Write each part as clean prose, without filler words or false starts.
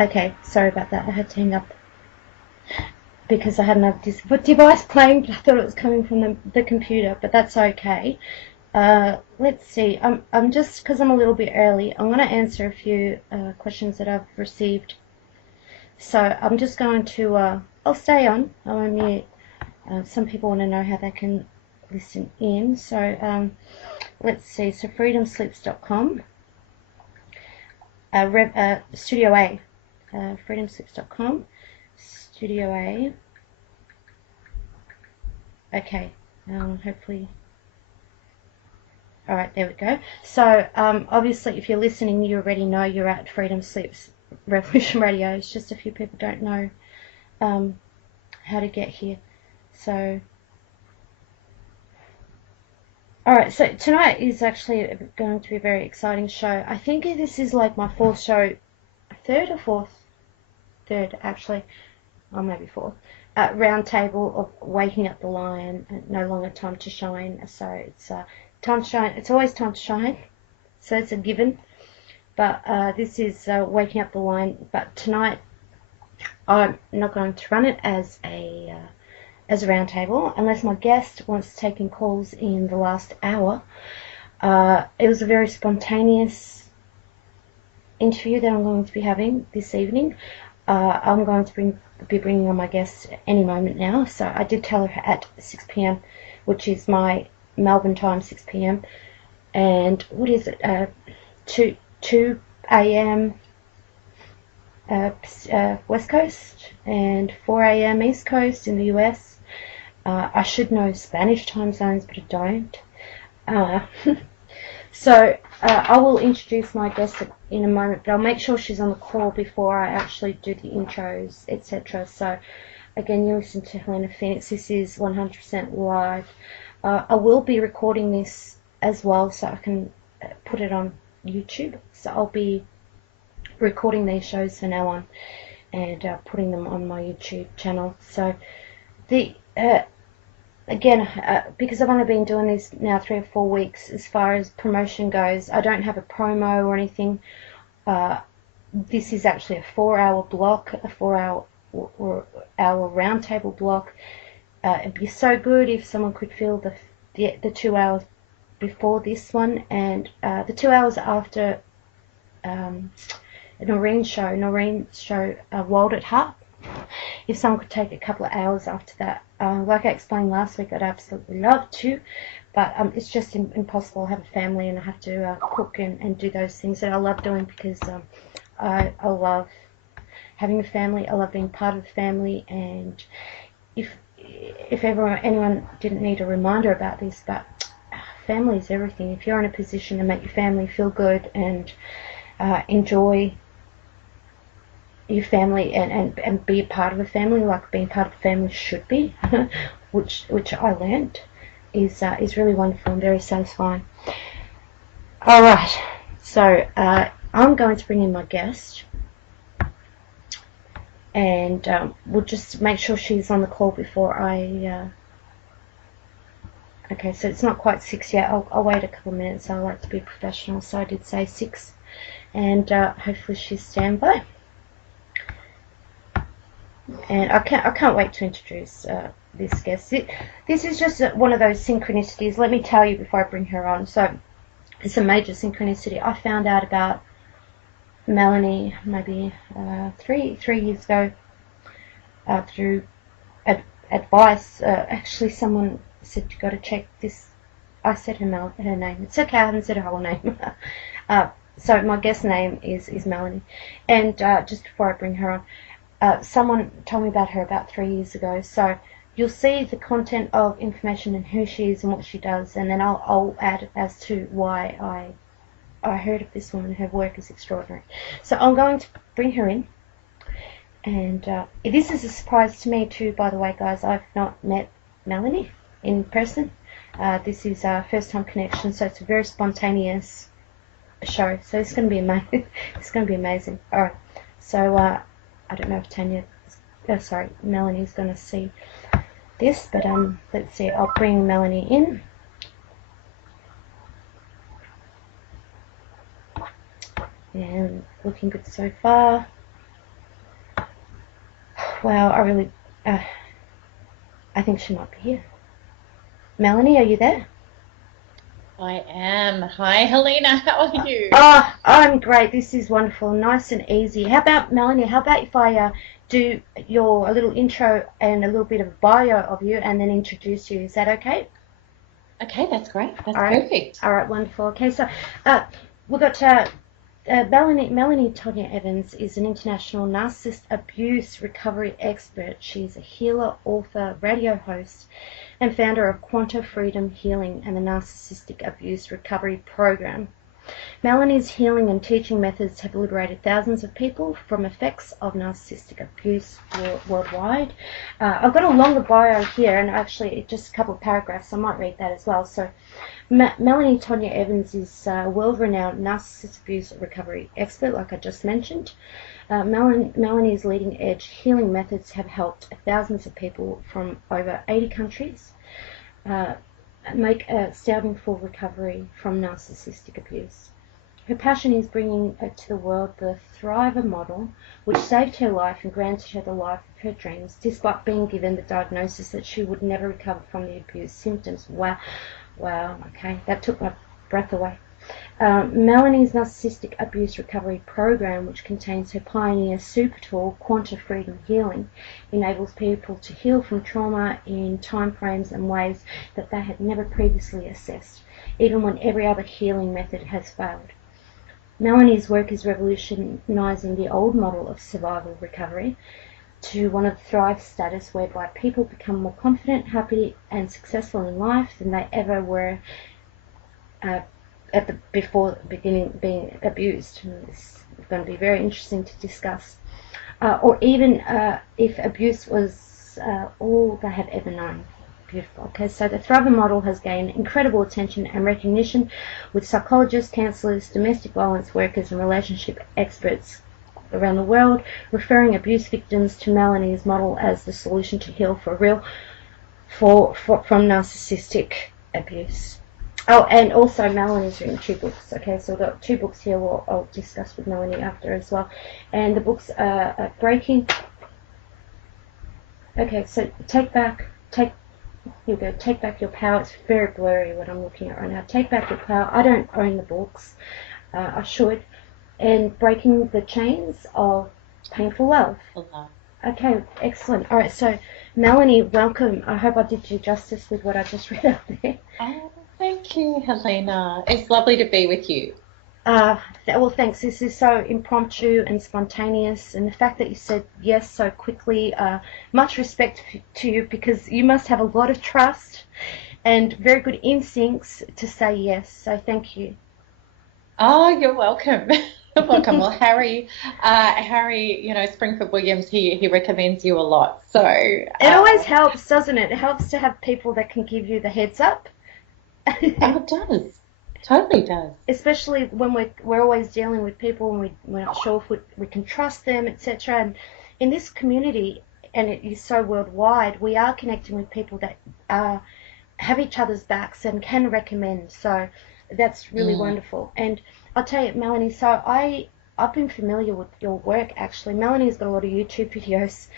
Okay, sorry about that. I had to hang up because I had another device playing, but I thought it was coming from the computer, but that's okay. Let's see. I'm just, because I'm a little bit early, I'm going to answer a few questions that I've received. So I'm just going to, I'll stay on. I won't mute. Some people want to know how they can listen in. So let's see. So freedomslips.com, Studio A, freedomslips.com, Studio A. Okay, hopefully. All right, there we go. So obviously, if you're listening, you already know you're at Freedom Slips Revolution Radio. It's just a few people don't know how to get here. So, all right. So tonight is actually going to be a very exciting show. I think this is like my fourth show, third or fourth, third actually, or maybe fourth. Round table of waking up the lion, no longer time to shine. So it's time to shine. It's always time to shine. So it's a given. But this is waking up the lion. But tonight I'm not going to run it as a round table unless my guest wants to take in calls in the last hour. It was a very spontaneous interview that I'm going to be having this evening. I'm going to be bringing on my guest any moment now. So I did tell her at 6 p.m, which is my Melbourne time, 6 p.m. And what is it? 2 a.m. West Coast and 4 a.m. East Coast in the US. I should know Spanish time zones, but I don't. So I will introduce my guest in a moment, but I'll make sure she's on the call before I actually do the intros, etc. So again, you listen to Helena Phoenix. This is 100% live. I will be recording this as well, so I can put it on YouTube. So I'll be recording these shows from now on and putting them on my YouTube channel. So the again, because I've only been doing this now 3 or 4 weeks, as far as promotion goes, I don't have a promo or anything. This is actually a 4-hour block, a 4-hour roundtable block. It'd be so good if someone could fill the 2 hours before this one, and the 2 hours after Noreen's show, Wild at Heart. If someone could take a couple of hours after that, like I explained last week, I'd absolutely love to, but it's just impossible. I have a family and I have to cook and do those things that I love doing, because I love having a family. I love being part of the family, and if anyone didn't need a reminder about this, but family is everything. If you're in a position to make your family feel good and enjoy your family and be a part of a family like being part of a family should be, which I learned is really wonderful and very satisfying. All right, so I'm going to bring in my guest, and we'll just make sure she's on the call before I okay, so it's not quite 6 yet. I'll wait a couple of minutes. I like to be professional, so I did say 6, and hopefully she's standby. And I can't wait to introduce this guest. This is just one of those synchronicities. Let me tell you before I bring her on. So it's a major synchronicity. I found out about Melanie maybe 3 years ago through advice. Actually, someone said you got to check this. I said her name. It's okay. I haven't said her whole name. So my guest name is Melanie. And just before I bring her on, someone told me about her about 3 years ago. So you'll see the content of information and who she is and what she does, and then I'll add as to why I heard of this woman. Her work is extraordinary. So I'm going to bring her in, and this is a surprise to me too, by the way, guys. I've not met Melanie in person. This is our first time connection, so it's a very spontaneous show. So it's going to be amazing. It's going to be amazing. All right. So I don't know if Melanie's going to see this, but let's see. I'll bring Melanie in. And looking good so far. Wow, I think she might be here. Melanie, are you there? I am. Hi, Helena. How are you? Oh, I'm great. This is wonderful, nice and easy. How about Melanie? How about if I do a little intro and a little bit of bio of you, and then introduce you? Is that okay? Okay, that's great. That's All right. perfect. All right. Wonderful. Okay. So, we've got Melanie Tonia Evans is an international narcissist abuse recovery expert. She's a healer, author, radio host, and founder of Quantum Freedom Healing and the Narcissistic Abuse Recovery Program. Melanie's healing and teaching methods have liberated thousands of people from effects of narcissistic abuse worldwide. I've got a longer bio here, and actually just a couple of paragraphs. I might read that as well. So, Melanie Tonia Evans is a world-renowned narcissist abuse recovery expert, like I just mentioned. Melanie's leading-edge healing methods have helped thousands of people from over 80 countries make a astounding full recovery from narcissistic abuse. Her passion is bringing to the world the Thriver model, which saved her life and granted her the life of her dreams, despite being given the diagnosis that she would never recover from the abuse symptoms. Wow, okay, that took my breath away. Melanie's Narcissistic Abuse Recovery Program, which contains her pioneer super tool, Quantum Freedom Healing, enables people to heal from trauma in time frames and ways that they had never previously assessed, even when every other healing method has failed. Melanie's work is revolutionizing the old model of survival recovery to one of Thrive status, whereby people become more confident, happy, and successful in life than they ever were before beginning being abused. And this is going to be very interesting to discuss. Or even if abuse was all they have ever known. Beautiful. Okay, so the Thriver model has gained incredible attention and recognition with psychologists, counsellors, domestic violence workers, and relationship experts around the world, referring abuse victims to Melanie's model as the solution to heal from narcissistic abuse. Oh, and also Melanie's written 2 books. Okay, so I've got 2 books here I'll discuss with Melanie after as well. And the books are Breaking. Okay, so Take Back Your Power. It's very blurry what I'm looking at right now. Take Back Your Power. I don't own the books. I should. And Breaking the Chains of Painful Love. Okay, excellent. All right, so Melanie, welcome. I hope I did you justice with what I just read out there. Oh, thank you, Helena. It's lovely to be with you. Well, thanks. This is so impromptu and spontaneous, and the fact that you said yes so quickly, much respect to you, because you must have a lot of trust and very good instincts to say yes, so thank you. Oh, you're welcome. You're welcome. Well, Harry, Springford Williams, he recommends you a lot. So it always helps, doesn't it? It helps to have people that can give you the heads up. Oh, it does. Totally does. Especially when we're always dealing with people and we're not sure if we can trust them, etc. And in this community, and it is so worldwide, we are connecting with people that have each other's backs and can recommend. So that's really wonderful. And I'll tell you, Melanie, so I've been familiar with your work, actually. Melanie's got a lot of YouTube videos,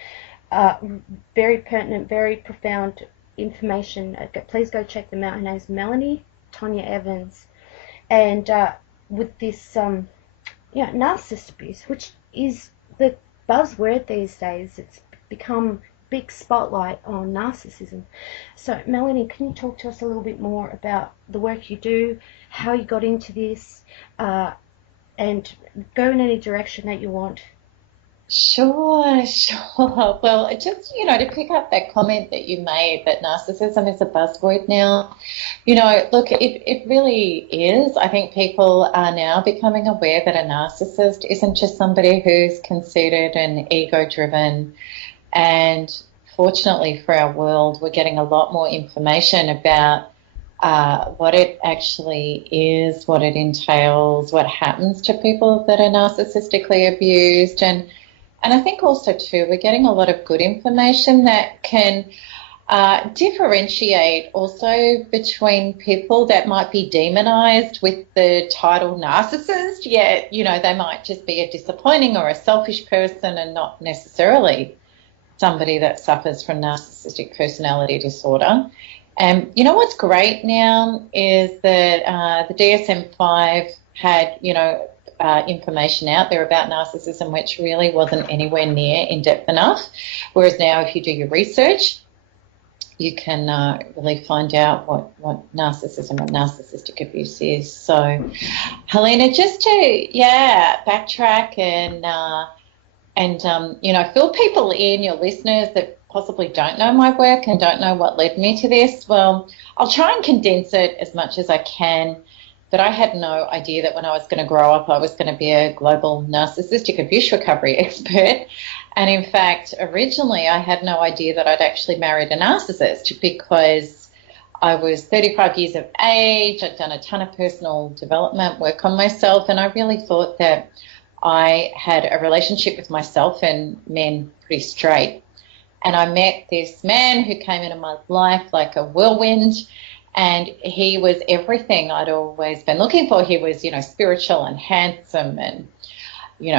very pertinent, very profound information. Please go check them out. Her name's Melanie Tonia Evans. And with this narcissist abuse, which is the buzzword these days, it's become big spotlight on narcissism. So Melanie, can you talk to us a little bit more about the work you do, how you got into this, and go in any direction that you want? Sure. Well, just, to pick up that comment that you made that narcissism is a buzzword now, look, it really is. I think people are now becoming aware that a narcissist isn't just somebody who's conceited and ego-driven. And fortunately for our world, we're getting a lot more information about what it actually is, what it entails, what happens to people that are narcissistically abused. And I think also, too, we're getting a lot of good information that can differentiate also between people that might be demonized with the title narcissist, yet, they might just be a disappointing or a selfish person and not necessarily somebody that suffers from narcissistic personality disorder. And you know what's great now is that the DSM-5 had, information out there about narcissism, which really wasn't anywhere near in-depth enough. Whereas now, if you do your research, you can really find out what narcissism and narcissistic abuse is. So, Helena, just to backtrack and fill people in, your listeners that possibly don't know my work and don't know what led me to this. Well, I'll try and condense it as much as I can. But I had no idea that when I was going to grow up, I was going to be a global narcissistic abuse recovery expert. And in fact, originally I had no idea that I'd actually married a narcissist, because I was 35 years of age. I'd done a ton of personal development work on myself, and I really thought that I had a relationship with myself and men pretty straight. And I met this man who came into my life like a whirlwind, and he was everything I'd always been looking for. He was, spiritual and handsome and,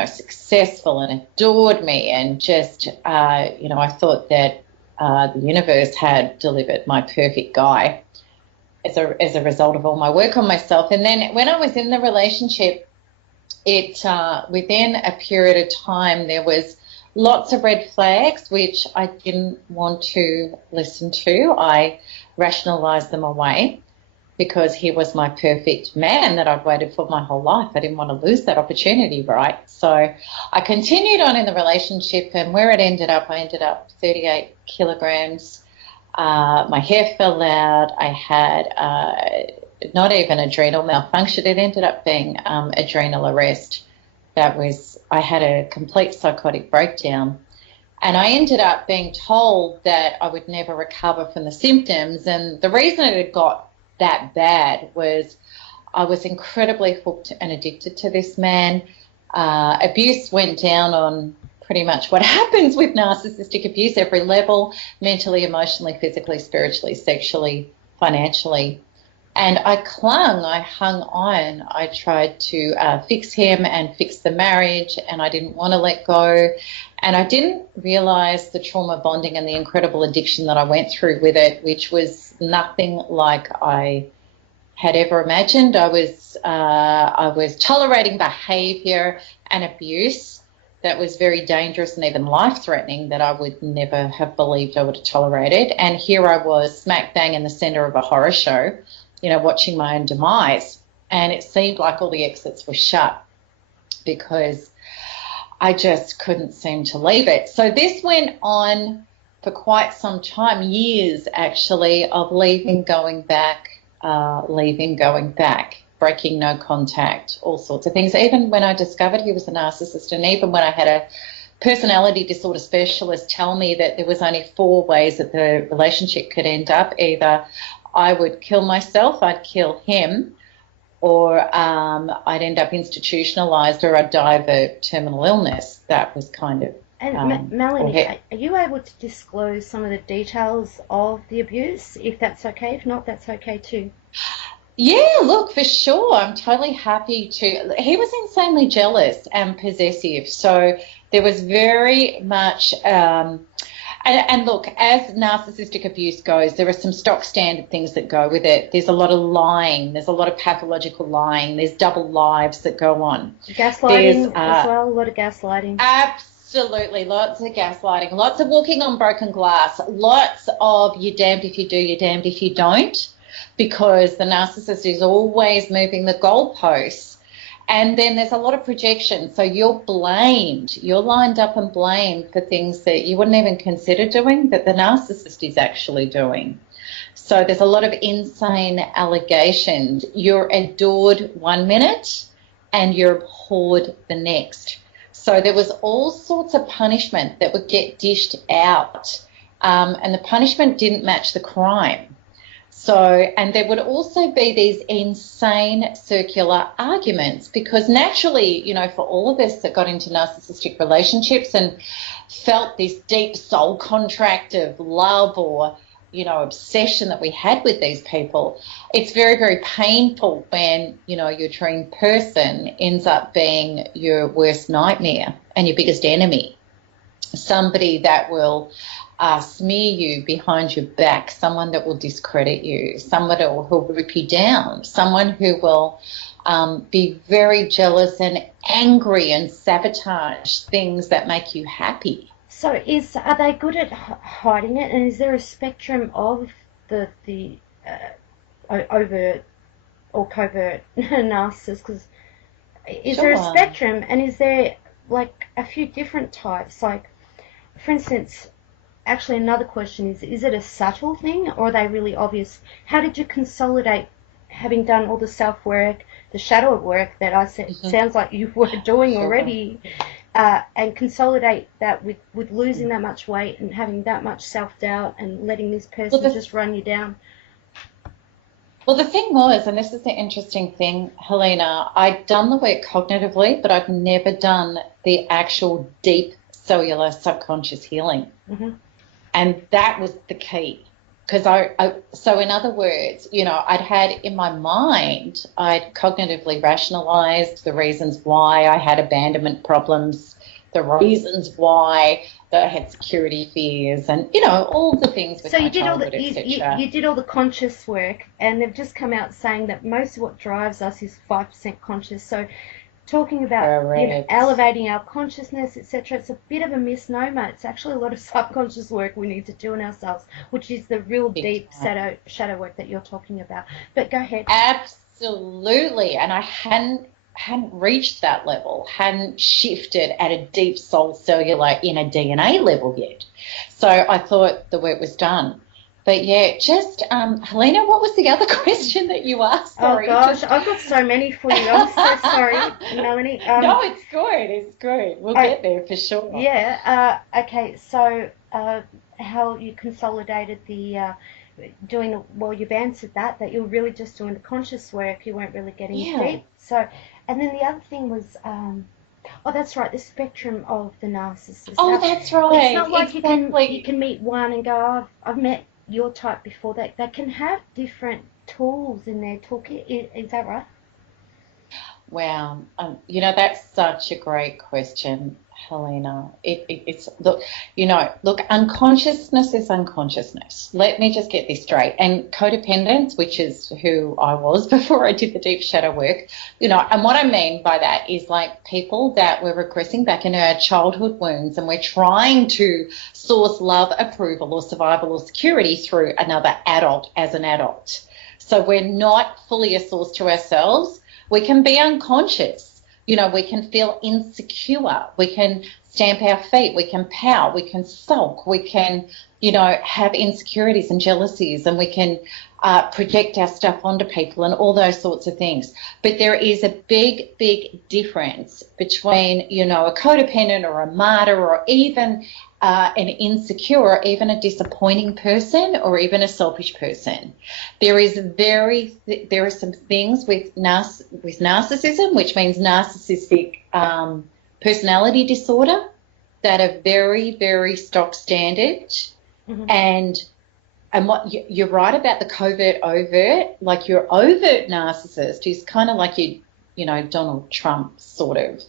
successful, and adored me. And just, I thought that the universe had delivered my perfect guy as a result of all my work on myself. And then when I was in the relationship, within a period of time, there was lots of red flags, which I didn't want to listen to. I rationalised them away because he was my perfect man that I'd waited for my whole life. I didn't want to lose that opportunity, right? So I continued on in the relationship, and where it ended up, I ended up 38 kilograms. My hair fell out. I had not even adrenal malfunction. It ended up being adrenal arrest. I had a complete psychotic breakdown. And I ended up being told that I would never recover from the symptoms. And the reason it had got that bad was I was incredibly hooked and addicted to this man. Abuse went down on pretty much what happens with narcissistic abuse, every level: mentally, emotionally, physically, spiritually, sexually, financially. And I clung, I hung on. I tried to fix him and fix the marriage, and I didn't want to let go. And I didn't realise the trauma bonding and the incredible addiction that I went through with it, which was nothing like I had ever imagined. I was tolerating behaviour and abuse that was very dangerous and even life-threatening, that I would never have believed I would have tolerated. And here I was, smack bang in the centre of a horror show, watching my own demise. And it seemed like all the exits were shut because I just couldn't seem to leave it. So this went on for quite some time, years actually, of leaving, going back, breaking no contact, all sorts of things. Even when I discovered he was a narcissist, and even when I had a personality disorder specialist tell me that there was only 4 ways that the relationship could end up: either I would kill myself, I'd kill him, or I'd end up institutionalised, or I'd die of a terminal illness. That was kind of... And Melanie, are you able to disclose some of the details of the abuse, if that's okay? If not, that's okay too. Yeah, look, for sure. I'm totally happy to. He was insanely jealous and possessive. So there was very much... And look, as narcissistic abuse goes, there are some stock standard things that go with it. There's a lot of lying. There's a lot of pathological lying. There's double lives that go on. Gaslighting as well, a lot of gaslighting. Absolutely, lots of gaslighting, lots of walking on broken glass, lots of you're damned if you do, you're damned if you don't, because the narcissist is always moving the goalposts. And then there's a lot of projection. So you're blamed. You're lined up and blamed for things that you wouldn't even consider doing, that the narcissist is actually doing. So there's a lot of insane allegations. You're adored one minute and you're abhorred the next. So there was all sorts of punishment that would get dished out, and the punishment didn't match the crime. So, and there would also be these insane circular arguments, because naturally, for all of us that got into narcissistic relationships and felt this deep soul contract of love or, obsession that we had with these people, it's very, very painful when, your dream person ends up being your worst nightmare and your biggest enemy. somebody that will smear you behind your back, someone that will discredit you, someone who will rip you down, someone who will be very jealous and angry and sabotage things that make you happy. So are they good at hiding it? And is there a spectrum of the overt or covert narcissists? Because is there a spectrum, and is there like a few different types? Like, for instance, actually another question is it a subtle thing, or are they really obvious? How did you consolidate, having done all the self-work, the shadow work that I said sounds like you were doing already, and consolidate that with losing that much weight and having that much self-doubt and letting this person just run you down? Well, the thing was, and this is the interesting thing, Helena, I'd done the work cognitively, but I'd never done the actual deep cellular subconscious healing. And that was the key. Because so in other words, you know, I'd had in my mind, I'd cognitively rationalized the reasons why I had abandonment problems, the reasons why that I had security fears, and, you know, all the things with my childhood, etc. You did all the conscious work, and they've just come out saying that most of what drives us is 5% conscious. So talking about elevating our consciousness, etc., it's a bit of a misnomer. It's actually a lot of subconscious work we need to do in ourselves, which is the real deep shadow work that you're talking about. But go ahead. Absolutely. And I hadn't reached that level, hadn't shifted at a deep soul cellular in a DNA level yet. So I thought the work was done. But yeah, just Helena, what was the other question that you asked? Sorry. Oh gosh, I've got so many for you. I'm so sorry, Melanie. No, it's good. It's good. We'll get there for sure. Yeah. Okay. So how you consolidated the doing? Well, you've answered that you're really just doing the conscious work. You weren't really getting deep. So, and then the other thing was. Oh, that's right, the spectrum of the narcissist. Oh, that's right. It's not like you can meet one and go, oh, I've met your type before. They can have different tools in their toolkit. Is that right? Wow. You know, that's such a great question, Helena. It's look, unconsciousness is unconsciousness. Let me just get this straight. And codependence, which is who I was before I did the deep shadow work, you know, and what I mean by that is like people that were regressing back into our childhood wounds, and we're trying to source love, approval, or survival or security through another adult as an adult. So we're not fully a source to ourselves. We can be unconscious, you know, we can feel insecure, we can stamp our feet, we can pout, we can sulk, we can, you know, have insecurities and jealousies, and we can project our stuff onto people and all those sorts of things. But there is a big, big difference between, you know, a codependent or a martyr or even an insecure or even a disappointing person or even a selfish person. There are some things with narcissism, which means narcissistic personality disorder, that are very, very stock standard. And what you're right about the covert overt. Like your overt narcissist is kind of like you know, Donald Trump sort of,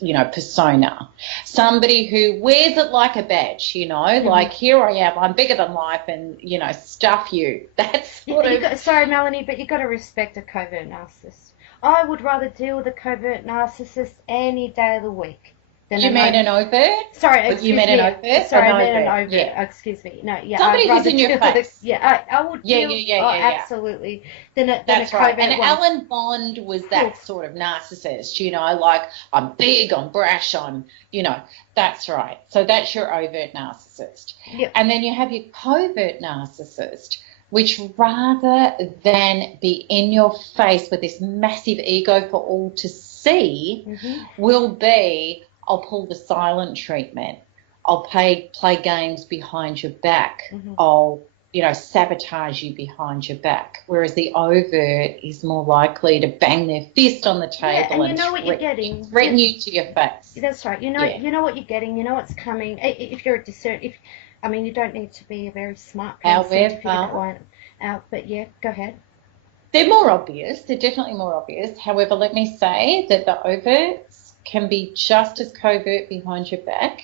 you know, persona. Somebody who wears it like a badge, you know, like here I am, I'm bigger than life, and, you know, stuff you. That's sort of... Sorry, Melanie, but you've got to respect a covert narcissist. I would rather deal with a covert narcissist any day of the week. You mean an overt? Sorry, you meant an overt? Sorry, I meant an overt. Yeah. Excuse me. No, yeah. Somebody who's in your face. I would. Yeah. Absolutely. That's right. And Alan Bond was that sort of narcissist. You know, like I'm big, I'm brash, I'm. You know, that's right. So that's your overt narcissist. Yep. And then you have your covert narcissist, which rather than be in your face with this massive ego for all to see, will be, I'll pull the silent treatment. I'll play games behind your back. I'll, you know, sabotage you behind your back. Whereas the overt is more likely to bang their fist on the table and you know what you're getting. Threaten you to your face. That's right. You know what you're getting. You know what's coming. If you're I mean, you don't need to be a very smart person to figure that one out. But yeah, go ahead. They're more obvious. They're definitely more obvious. However, let me say that the overts can be just as covert behind your back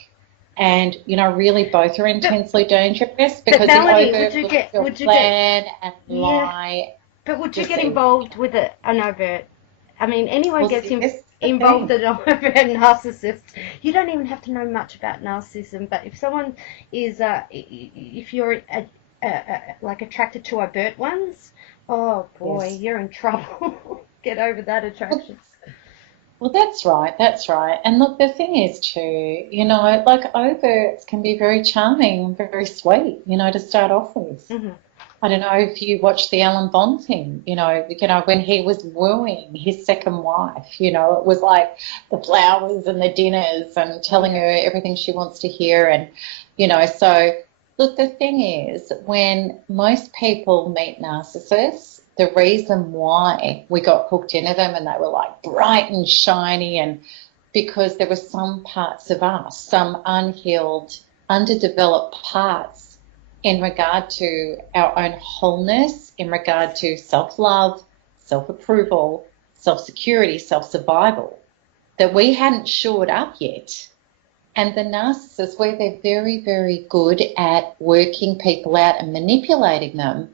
And, you know, really both are intensely dangerous But because the Melanie, overt will plan and yeah, lie, but would you get deceive. involved with an overt? I mean, anyone Well, gets see, this is the involved thing. in an overt narcissist. You don't even have to know much about narcissism, but if someone is, if you're like attracted to overt ones, oh boy, Yes. you're in trouble. Get over that Well, attraction. well, that's right, that's right. And look, the thing is too, you know, like overts can be very charming and very sweet, you know, to start off with. Hmm. I don't know if you watched the Alan Bond thing, when he was wooing his second wife, you know, it was like the flowers and the dinners and telling her everything she wants to hear. And, you know, so look, the thing is, when most people meet narcissists, the reason why we got hooked into them and they were like bright and shiny and because there were some parts of us, some unhealed, underdeveloped parts in regard to our own wholeness, in regard to self-love, self-approval, self-security, self-survival, that we hadn't shored up yet. And the narcissists, where they're very, very good at working people out and manipulating them,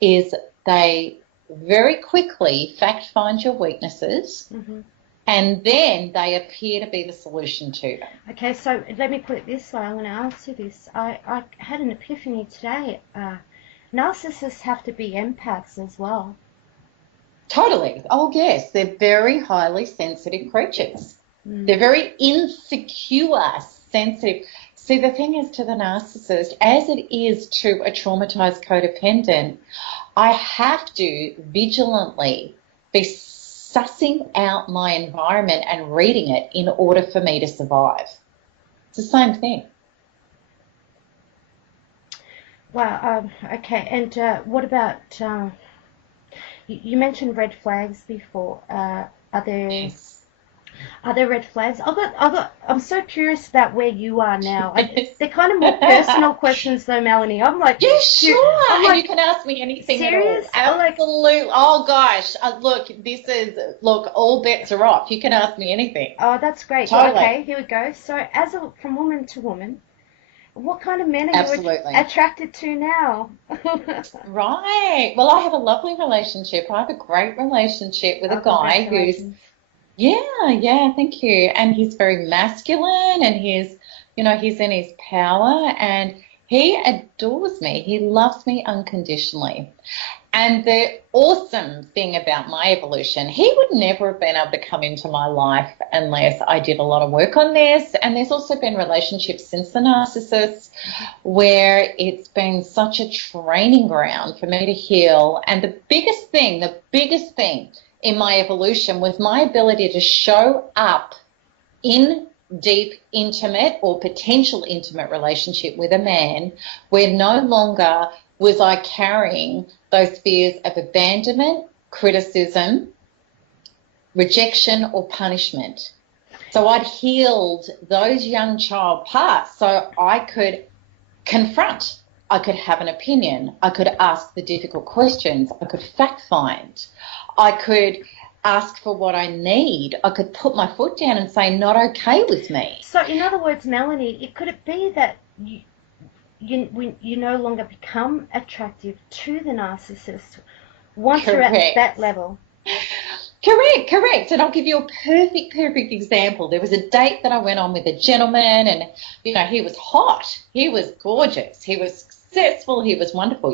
is they very quickly fact find your weaknesses, Hmm. and then they appear to be the solution to them. Okay, so let me put it this way. I'm going to answer this. I had an epiphany today. Narcissists have to be empaths as well. Totally. Oh, yes. They're very highly sensitive creatures. Mm. They're very insecure, sensitive. See, the thing is to the narcissist, as it is to a traumatized codependent, I have to vigilantly be sussing out my environment and reading it in order for me to survive. It's the same thing. Wow. Okay. And what about you mentioned red flags before? Are there Yes. are there red flags? I'm so curious about where you are now. They're kind of more personal questions, though, Melanie. Yeah, sure. I'm And you like can ask me anything at all. serious. I'm like Absolutely. Oh, gosh. Look, all bets are off. You can ask me anything. oh, that's great. Well, Totally. okay, here we go. So, from woman to woman, what kind of men are you Absolutely. attracted to now? Right. Well, I have a lovely relationship. I have a great relationship with Oh, a guy who's, congratulations. yeah, thank you. And he's very masculine and he's in his power and he adores me. He loves me unconditionally. And the awesome thing about my evolution, he would never have been able to come into my life unless I did a lot of work on this. And there's also been relationships since the narcissist where it's been such a training ground for me to heal. And the biggest thing in my evolution was my ability to show up in deep, intimate or potential intimate relationship with a man where no longer was I carrying those fears of abandonment, criticism, rejection, or punishment. So I'd healed those young child parts so I could confront, I could have an opinion, I could ask the difficult questions, I could fact find, I could ask for what I need, I could put my foot down and say not okay with me. So, in other words, Melanie, could it be that you no longer become attractive to the narcissist once you're at that Correct. level? Correct. And I'll give you a perfect example. There was a date that I went on with a gentleman and, he was hot. He was gorgeous. He was successful. He was wonderful,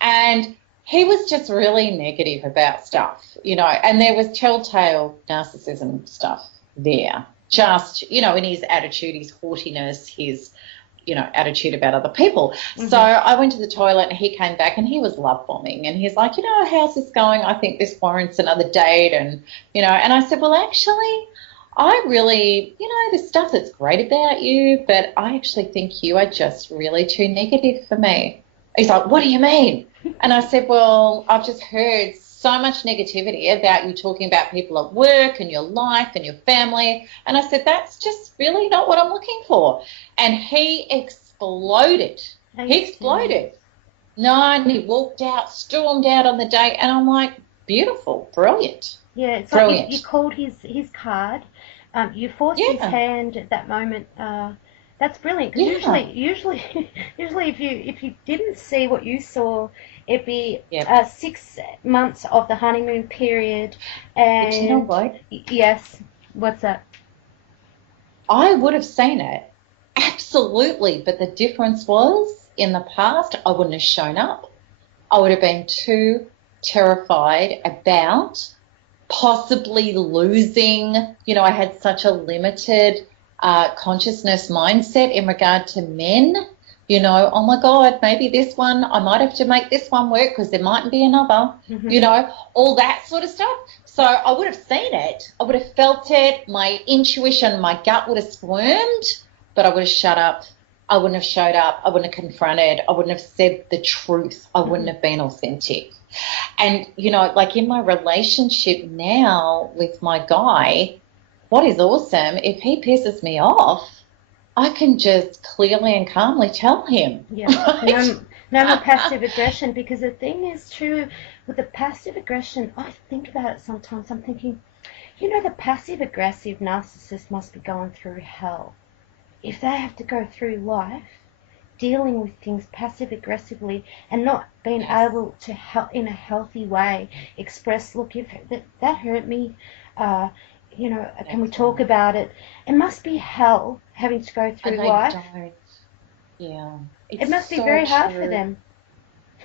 And he was just really negative about stuff, and there was telltale narcissism stuff there. Just, in his attitude, his haughtiness, his attitude about other people. Mm-hmm. So I went to the toilet and he came back and he was love bombing and he's like, how's this going? I think this warrants another date. And, and I said, well, actually, I really, there's stuff that's great about you, but I actually think you are just really too negative for me. He's like, what do you mean? And I said, well, I've just heard so much negativity about you talking about people at work and your life and your family. And I said, that's just really not what I'm looking for. And he exploded. He exploded. No, and he walked out, stormed out on the date. And I'm like, beautiful, brilliant. Yeah, it's brilliant. Like you called his card. You forced his hand at that moment That's brilliant, because Yeah. usually if you didn't see what you saw, it'd be Yep. 6 months of the honeymoon period, But you know and what? yes, what's that? I would have seen it. Absolutely. But the difference was in the past, I wouldn't have shown up. I would have been too terrified about possibly losing. I had such a limited consciousness mindset in regard to men. Oh my God, maybe this one, I might have to make this one work because there mightn't be another, Hmm. all that sort of stuff. So I would have seen it. I would have felt it. My intuition, my gut would have squirmed, but I would have shut up. I wouldn't have showed up. I wouldn't have confronted. I wouldn't have said the truth. I wouldn't have been authentic. And, like in my relationship now with my guy, what is awesome, if he pisses me off, I can just clearly and calmly tell him. Yeah, Right? no more passive aggression, because the thing is true with the passive aggression. I think about it sometimes. I'm thinking, the passive aggressive narcissist must be going through hell if they have to go through life dealing with things passive aggressively and not being Yes. able to help in a healthy way express, look, if that hurt me, uh, can we That's talk right. about it? It must be hell having to go And through they life. don't. Yeah. It It's must be so very hard for true. them.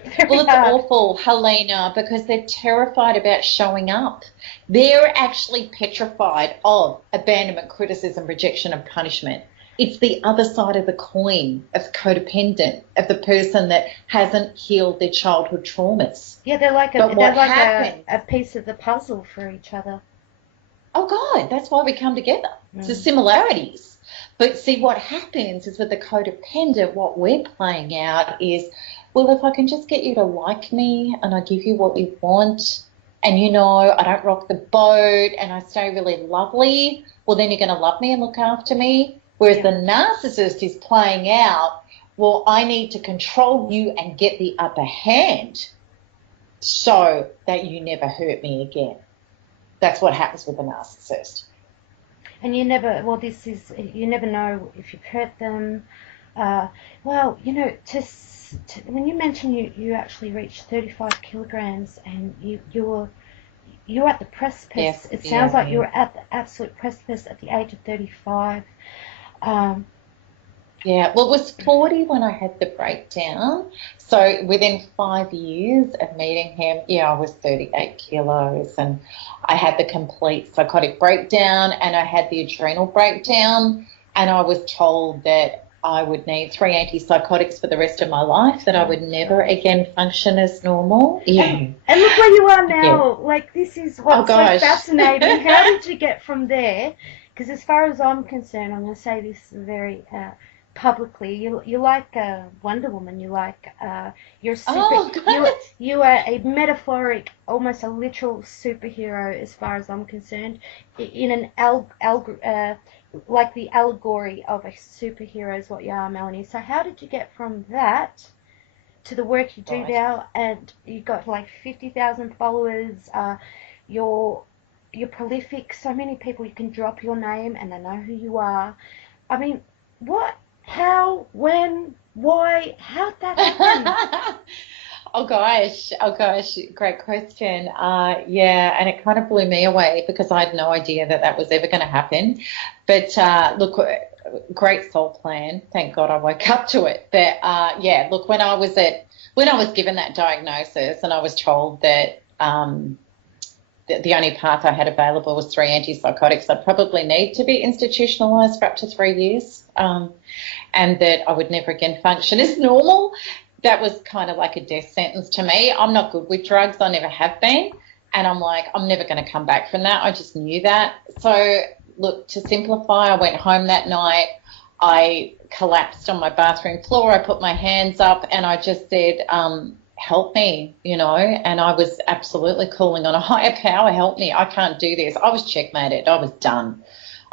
Very Well, it's hard. awful, Helena, because they're terrified about showing up. They're actually petrified of abandonment, criticism, rejection, and punishment. It's the other side of the coin of codependent, of the person that hasn't healed their childhood traumas. Yeah, But they're what like happens? a piece of the puzzle for each other. Oh, God, that's why we come together. It's the Mm. similarities. But see, what happens is with the codependent, what we're playing out is, well, if I can just get you to like me and I give you what you want, and I don't rock the boat and I stay really lovely, well, then you're going to love me and look after me. Whereas Yeah. the narcissist is playing out, well, I need to control you and get the upper hand so that you never hurt me again. That's what happens with the narcissist. And you never know if you've hurt them. Uh, well, when you mentioned you actually reached 35 kilograms, and you were at the precipice. Yes, It sounds like you yeah. were at the absolute precipice at the age of 35. Um, Yeah, well, it was 40 when I had the breakdown. So within 5 years of meeting him, yeah, I was 38 kilos and I had the complete psychotic breakdown and I had the adrenal breakdown. And I was told that I would need 3 antipsychotics for the rest of my life, that I oh would never gosh. again function as normal. And Yeah, and look where you are yeah. now. Like, this is Oh, what's so gosh. fascinating. How did you get from there? Because as far as I'm concerned, I'm going to say this very publicly. You like Wonder Woman. You're super. Oh, God. You are a metaphoric, almost a literal superhero as far as I'm concerned. In an like the allegory of a superhero is what you are, Melanie. So how did you get from that to the work you do Right. now, and you got like 50,000 followers? You're you're prolific. So many people, you can drop your name and they know who you are. I mean, what? How? When? Why? How'd that happen? Oh gosh, great question. Yeah, and it kind of blew me away because I had no idea that that was ever going to happen. But look, great soul plan. Thank God I woke up to it. But yeah, look, when I was given that diagnosis and I was told that the only path I had available was 3 antipsychotics, I'd probably need to be institutionalized for up to 3 years. And that I would never again function as normal. That was kind of like a death sentence to me. I'm not good with drugs. I never have been. And I'm like, I'm never going to come back from that. I just knew that. So, look, to simplify, I went home that night. I collapsed on my bathroom floor. I put my hands up and I just said, help me, and I was absolutely calling on a higher power, help me. I can't do this. I was checkmated. I was done.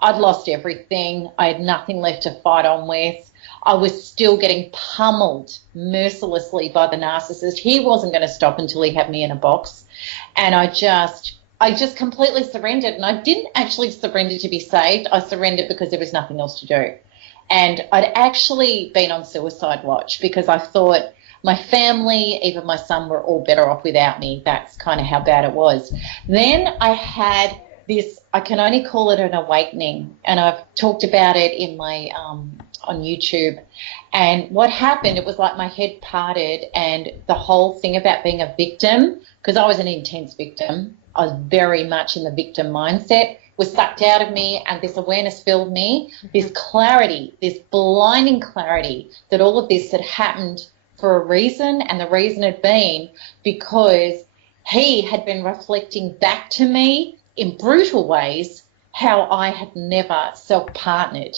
I'd lost everything. I had nothing left to fight on with. I was still getting pummeled mercilessly by the narcissist. He wasn't going to stop until he had me in a box. And I just completely surrendered. And I didn't actually surrender to be saved. I surrendered because there was nothing else to do. And I'd actually been on suicide watch because I thought my family, even my son, were all better off without me. That's kind of how bad it was. Then I had this, I can only call it an awakening, and I've talked about it in my on YouTube. And what happened, it was like my head parted, and the whole thing about being a victim, because I was an intense victim, I was very much in the victim mindset, was sucked out of me, and this awareness filled me, this clarity, this blinding clarity that all of this had happened for a reason, and the reason had been because he had been reflecting back to me in brutal ways how I had never self-partnered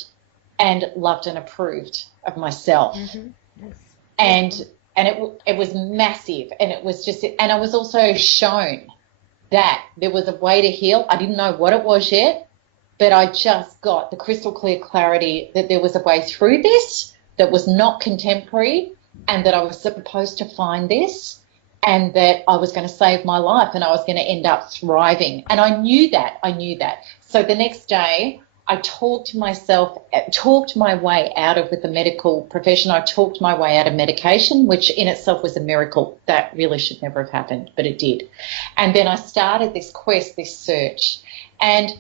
and loved and approved of myself. Yes. And it was massive, and it was just, and I was also shown that there was a way to heal. I didn't know what it was yet, but I just got the crystal clear clarity that there was a way through this that was not contemporary, and that I was supposed to find this, and that I was going to save my life, and I was going to end up thriving. And I knew that. So the next day I talked my way out of, with the medical profession, I talked my way out of medication, which in itself was a miracle. That really should never have happened, but it did. And then I started this quest, this search. And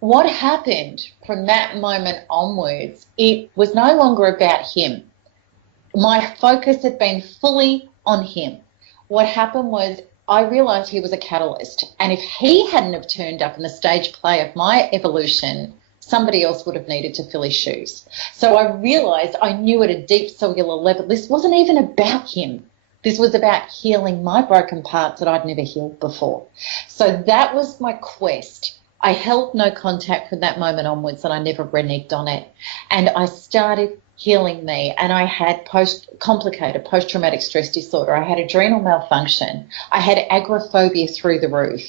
what happened from that moment onwards, it was no longer about him. My focus had been fully on him. What happened was I realised he was a catalyst, and if he hadn't have turned up in the stage play of my evolution, somebody else would have needed to fill his shoes. So I realised, I knew at a deep cellular level, this wasn't even about him. This was about healing my broken parts that I'd never healed before. So that was my quest. I held no contact from that moment onwards, and I never reneged on it. And I started healing me, and I had complicated post-traumatic stress disorder. I had adrenal malfunction. I had agoraphobia through the roof.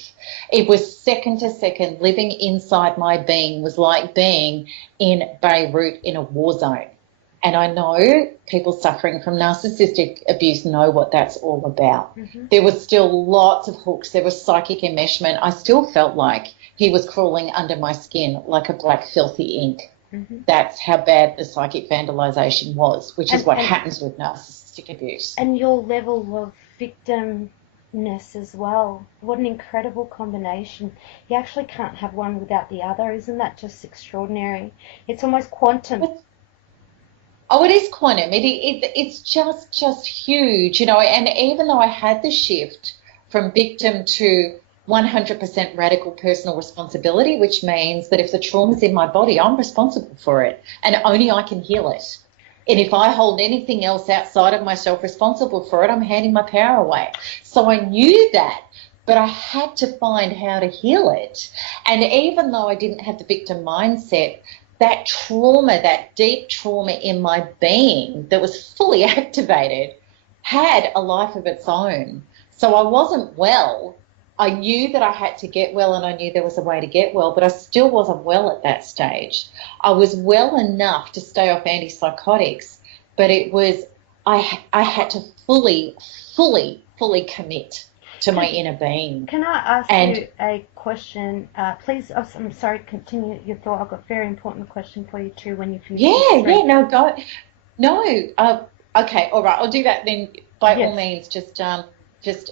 It was second to second. Living inside my being was like being in Beirut in a war zone. And I know people suffering from narcissistic abuse know what that's all about. There was still lots of hooks. There was psychic enmeshment. I still felt like he was crawling under my skin like a black filthy ink. That's how bad the psychic vandalization was, which is what happens with narcissistic abuse. And your level of victimness as well. What an incredible combination. You actually can't have one without the other. Isn't that just extraordinary? It's almost quantum. Oh, it is quantum. It's just huge, and even though I had the shift from victim to 100% radical personal responsibility, which means that if the trauma's in my body, I'm responsible for it, and only I can heal it. And if I hold anything else outside of myself responsible for it, I'm handing my power away. So I knew that, but I had to find how to heal it. And even though I didn't have the victim mindset, that trauma, that deep trauma in my being that was fully activated had a life of its own. So I wasn't well. I knew that I had to get well, and I knew there was a way to get well, but I still wasn't well at that stage. I was well enough to stay off antipsychotics, but it was, I had to fully commit to my inner being. Can I ask you a question? Please, I'm sorry, continue your thought. I've got a very important question for you too when you finish. Okay, all right, I'll do that then. By all means, just at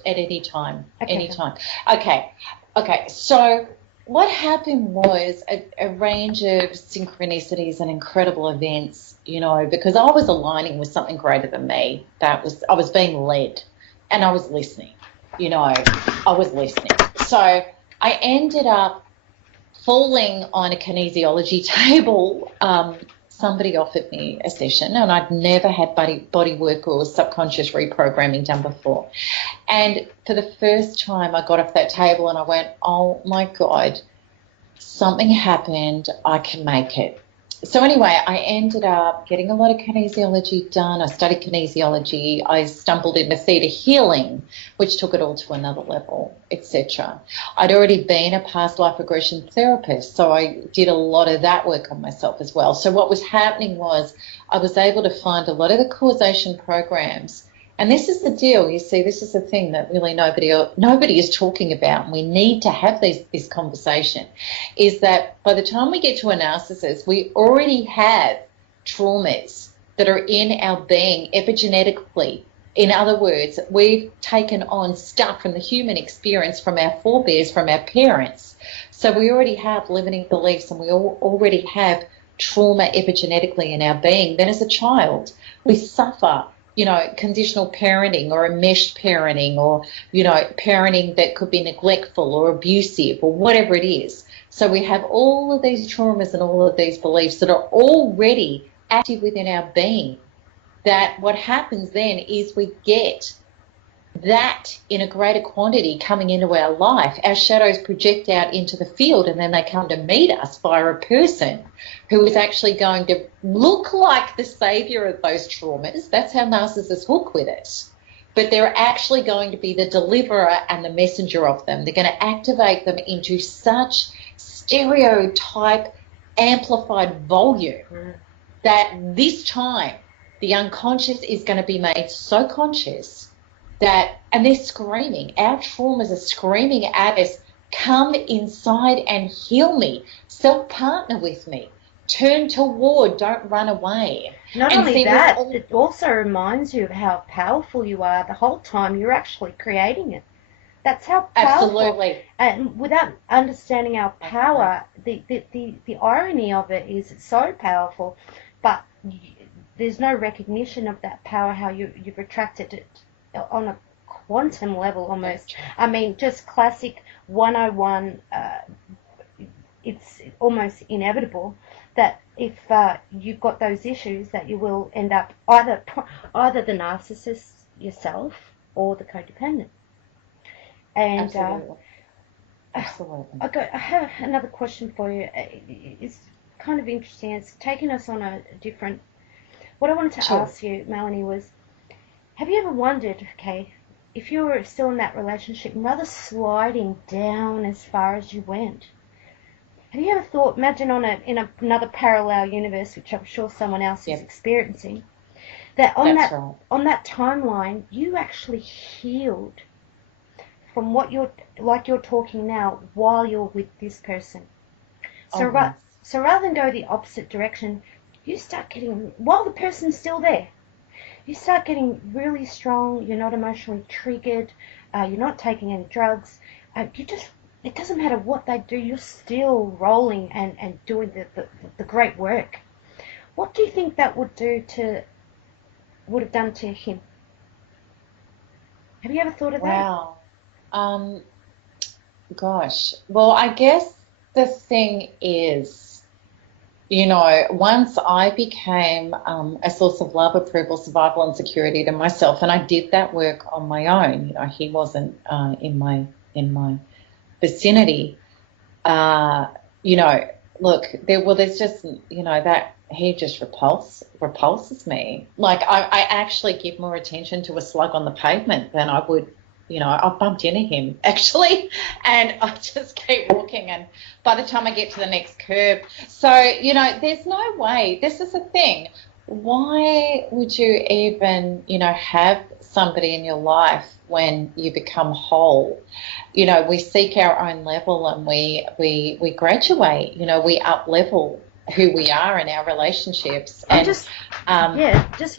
any time, anytime. Okay. So what happened was a range of synchronicities and incredible events, because I was aligning with something greater than me. I was being led, and I was listening. I was listening. So I ended up falling on a kinesiology table. Somebody offered me a session, and I'd never had body work or subconscious reprogramming done before. And for the first time, I got off that table and I went, oh my God, something happened. I can make it. So anyway, I ended up getting a lot of kinesiology done. I studied kinesiology. I stumbled into theta healing, which took it all to another level, etc. I'd already been a past life regression therapist, so I did a lot of that work on myself as well. So what was happening was I was able to find a lot of the causation programs And this is the deal, you see, this is the thing that really nobody is talking about, and we need to have this conversation, is that by the time we get to a narcissist, we already have traumas that are in our being epigenetically. In other words, we've taken on stuff from the human experience, from our forebears, from our parents. So we already have limiting beliefs, and we already have trauma epigenetically in our being. Then as a child, we suffer, conditional parenting or enmeshed parenting, or, parenting that could be neglectful or abusive or whatever it is. So we have all of these traumas and all of these beliefs that are already active within our being, that what happens then is we get that in a greater quantity coming into our life. Our shadows project out into the field, and then they come to meet us via a person who is actually going to look like the savior of those traumas. That's how narcissists hook with it. But they're actually going to be the deliverer and the messenger of them. They're going to activate them into such stereotype amplified volume that this time the unconscious is going to be made so conscious that, and they're screaming, our traumas are screaming at us, come inside and heal me, self-partner with me, turn toward, don't run away. Not only that, it also reminds you of how powerful you are the whole time you're actually creating it. That's how powerful. Absolutely. And without understanding our power, the irony of it is it's so powerful, but there's no recognition of that power, how you've attracted it on a quantum level almost. I mean, just classic 101, it's almost inevitable that if you've got those issues, that you will end up either the narcissist yourself or the codependent. And Absolutely. I have another question for you. It's kind of interesting. It's taken us on a different... What I wanted to ask you, Melanie, was, have you ever wondered, okay, if you were still in that relationship, rather sliding down as far as you went, have you ever thought, imagine in another parallel universe, which I'm sure someone else is experiencing, that on that timeline, you actually healed from what you're talking now while you're with this person. So so rather than go the opposite direction, you start getting, while the person's still there, you start getting really strong. You're not emotionally triggered. You're not taking any drugs. It doesn't matter what they do. You're still rolling and doing the great work. What do you think that would have done to him? Have you ever thought of that? Wow. Gosh. Well, I guess the thing is, once I became a source of love, approval, survival, and security to myself, and I did that work on my own. He wasn't in my vicinity. Look, there's just that he just repulses me. Like I actually give more attention to a slug on the pavement than I would. I bumped into him actually, and I just keep walking, and by the time I get to the next curb, so there's no way. This is the thing. Why would you even have somebody in your life when you become whole? We seek our own level, and we graduate. We up level who we are in our relationships. I'm just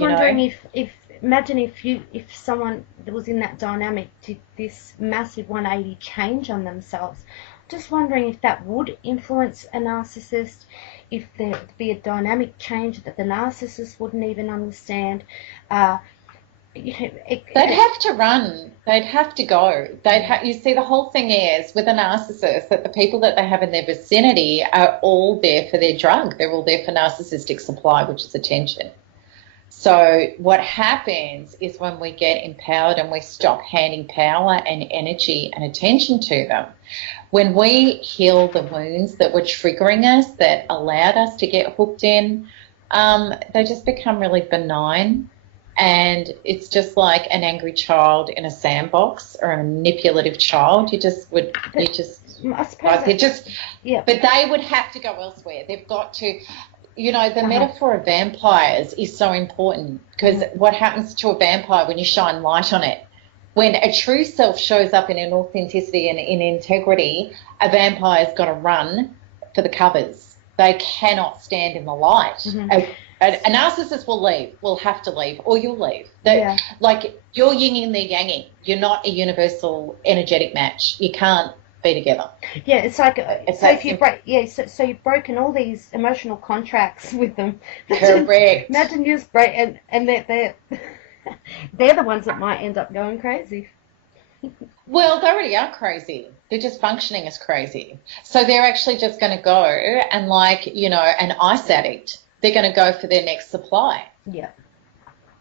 wondering if imagine if someone that was in that dynamic did this massive 180 change on themselves. Just wondering if that would influence a narcissist, if there'd be a dynamic change that the narcissist wouldn't even understand. They'd have to run. They'd have to go. You see, the whole thing is with a narcissist that the people that they have in their vicinity are all there for their drug. They're all there for narcissistic supply, which is attention. So what happens is when we get empowered and we stop handing power and energy and attention to them, when we heal the wounds that were triggering us, that allowed us to get hooked in, they just become really benign. And it's just like an angry child in a sandbox or a manipulative child. But they would have to go elsewhere. They've got to, you know, the metaphor of vampires is so important because what happens to a vampire when you shine light on it? When a true self shows up in an authenticity and in integrity, a vampire's got to run for the covers. They cannot stand in the light. A narcissist will have to leave, or you'll leave. Like, you're yin and they're yanging. You're not a universal energetic match. You can't be together. Yeah, it's like so if you break, so you've broken all these emotional contracts with them. Correct. Imagine you just break, and they're they're the ones that might end up going crazy. Well, they already are crazy. They're just functioning as crazy. So they're actually just going to go and, like, you know, an ice addict, they're going to go for their next supply. Yeah.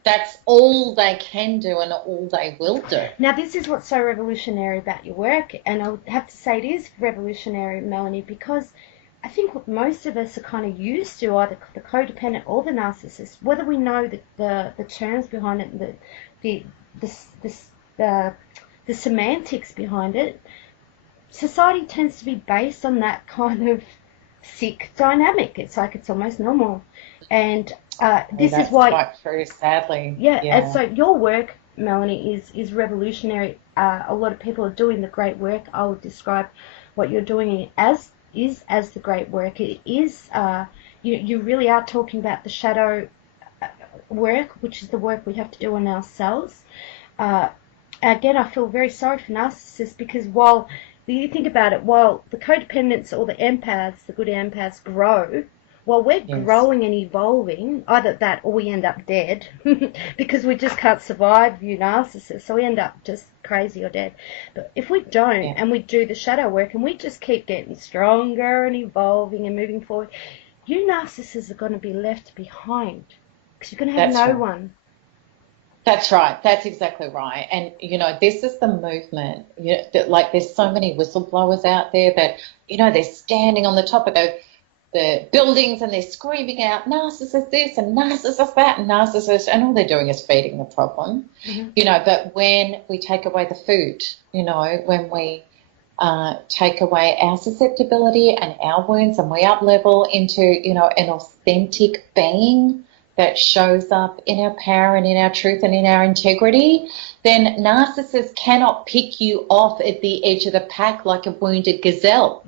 That's all they can do and all they will do. Now, this is what's so revolutionary about your work, and I would have to say it is revolutionary, Melanie, because I think what most of us are kind of used to, either the codependent or the narcissist, whether we know the terms behind it, the semantics behind it, society tends to be based on that kind of sick dynamic. It's like it's almost normal. And this is why... That's quite true, sadly. Yeah, and so your work, Melanie, is revolutionary. A lot of people are doing the great work. I would describe what you're doing as the great work. It is, you really are talking about the shadow work, which is the work we have to do on ourselves. Again, I feel very sorry for narcissists because while you think about it, while the codependents or the empaths, the good empaths grow, while we're growing and evolving, either that or we end up dead because we just can't survive, you narcissists, so we end up just crazy or dead. But if we don't and we do the shadow work and we just keep getting stronger and evolving and moving forward, you narcissists are going to be left behind because you're going to have no one. That's right. That's exactly right. And, you know, this is the movement. You know, like, there's so many whistleblowers out there that, you know, they're standing on the top of the buildings and they're screaming out, narcissist this and narcissist that and narcissist, and all they're doing is feeding the problem. You know, but when we take away the food, you know, when we take away our susceptibility and our wounds and we up-level into, you know, an authentic being that shows up in our power and in our truth and in our integrity, then narcissists cannot pick you off at the edge of the pack like a wounded gazelle.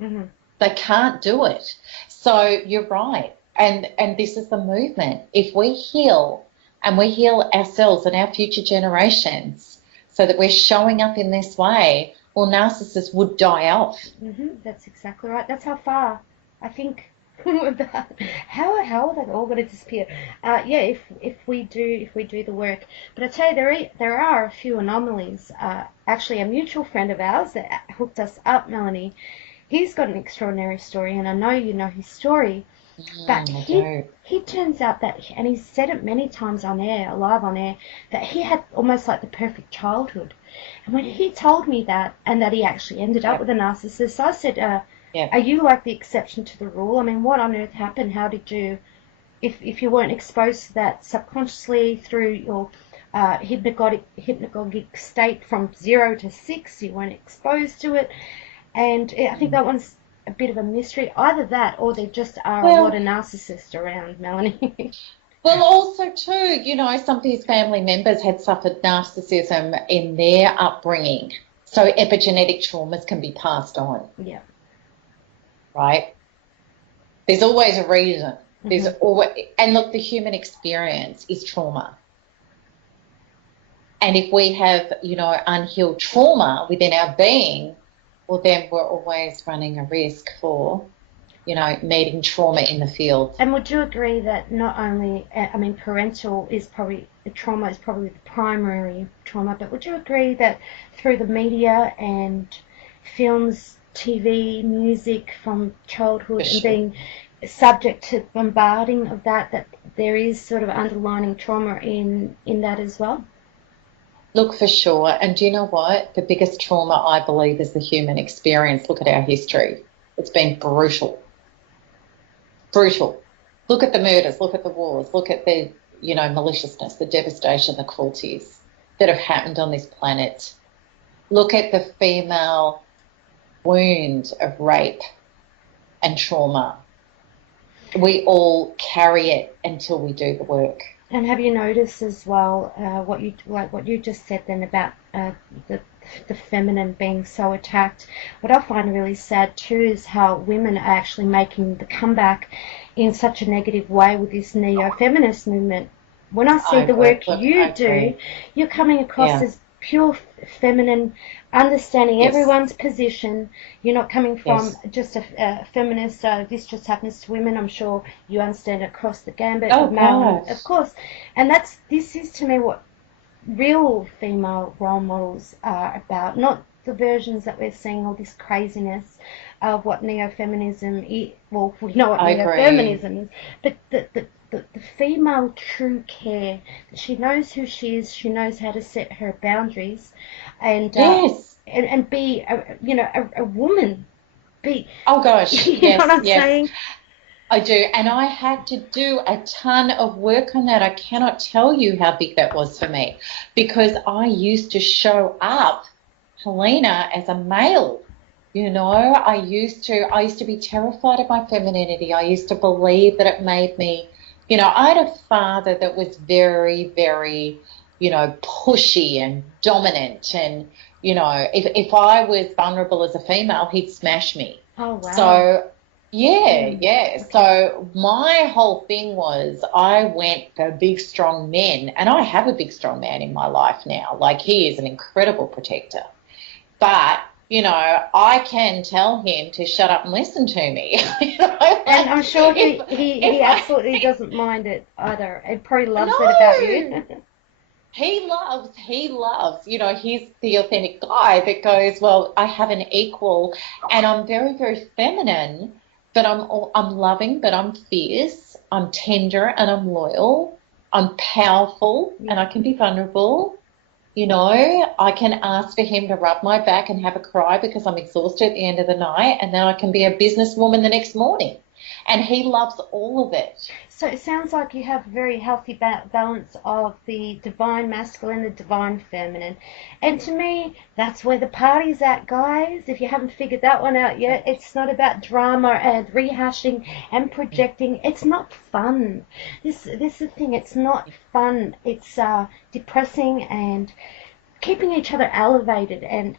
They can't do it. So you're right. And this is the movement. If we heal and we heal ourselves and our future generations so that we're showing up in this way, well, narcissists would die off. That's exactly right. That's how far, I think, how are they all going to disappear? If we do the work. But I tell you, there are a few anomalies. Actually, a mutual friend of ours that hooked us up, Melanie, he's got an extraordinary story, and I know you know his story. But he turns out that, and he's said it many times on air, live on air, that he had almost like the perfect childhood. And when he told me that, and that he actually ended up with a narcissist, I said, are you like the exception to the rule? I mean, what on earth happened? How did you, if you weren't exposed to that subconsciously through your hypnagogic state from 0 to 6, you weren't exposed to it? And I think that one's a bit of a mystery. Either that or there just are a lot of narcissists around, Melanie. Well, also, too, you know, some of his family members had suffered narcissism in their upbringing. So epigenetic traumas can be passed on. Yeah. Right? There's always a reason. There's always, and look, the human experience is trauma. And if we have, you know, unhealed trauma within our being, well, then we're always running a risk for, you know, meeting trauma in the field. And would you agree that not only, I mean, parental is probably, the trauma is probably the primary trauma, but would you agree that through the media and films, TV, music from childhood and being subject to bombarding of that there is sort of underlying trauma in that as well? Look, for sure. And do you know what? The biggest trauma, I believe, is the human experience. Look at our history. It's been brutal. Brutal. Look at the murders, look at the wars, look at the, you know, maliciousness, the devastation, the cruelties that have happened on this planet. Look at the female wound of rape and trauma. we all carry it until we do the work. And have you noticed as well what you just said then about the the feminine being so attacked? What I find really sad too is how women are actually making the comeback in such a negative way with this neo-feminist movement. When I see I the agree. work Look, you I do, agree. you're coming across Yeah. as pure feminine, understanding Yes. everyone's position. You're not coming from Yes. just a feminist, this just happens to women. I'm sure you understand across the gambit of Oh male, and God. of course, and this is to me what real female role models are about, not the versions that we're seeing, all this craziness of what neo-feminism is. Well, we know what I agree. neo-feminism is, but the female true care. She knows who she is. She knows how to set her boundaries, and Yes. be a woman. Be Oh gosh. you know what Yes. I'm Yes. saying? I do. And I had to do a ton of work on that. I cannot tell you how big that was for me because I used to show up, Helena, as a male. I used to be terrified of my femininity. I used to believe that it made me, I had a father that was very, very, pushy and dominant. And, if I was vulnerable as a female, he'd smash me. Oh wow. So, yeah, Mm, yeah. okay. So my whole thing was I went for big, strong men, and I have a big, strong man in my life now. Like he is an incredible protector. But, I can tell him to shut up and listen to me. And I'm sure if he if absolutely I doesn't mind it either. He probably loves it about you. no, he loves, he's the authentic guy that goes, well, I have an equal, and I'm very, very feminine, but I'm loving, but I'm fierce, I'm tender, and I'm loyal. I'm powerful, and Yeah. I can be vulnerable. I can ask for him to rub my back and have a cry because I'm exhausted at the end of the night, and then I can be a businesswoman the next morning. And he loves all of it. So it sounds like you have a very healthy balance of the divine masculine, the divine feminine. And to me, that's where the party's at, guys. If you haven't figured that one out yet, it's not about drama and rehashing and projecting. It's not fun. This is the thing. It's not fun. It's depressing and keeping each other elevated, and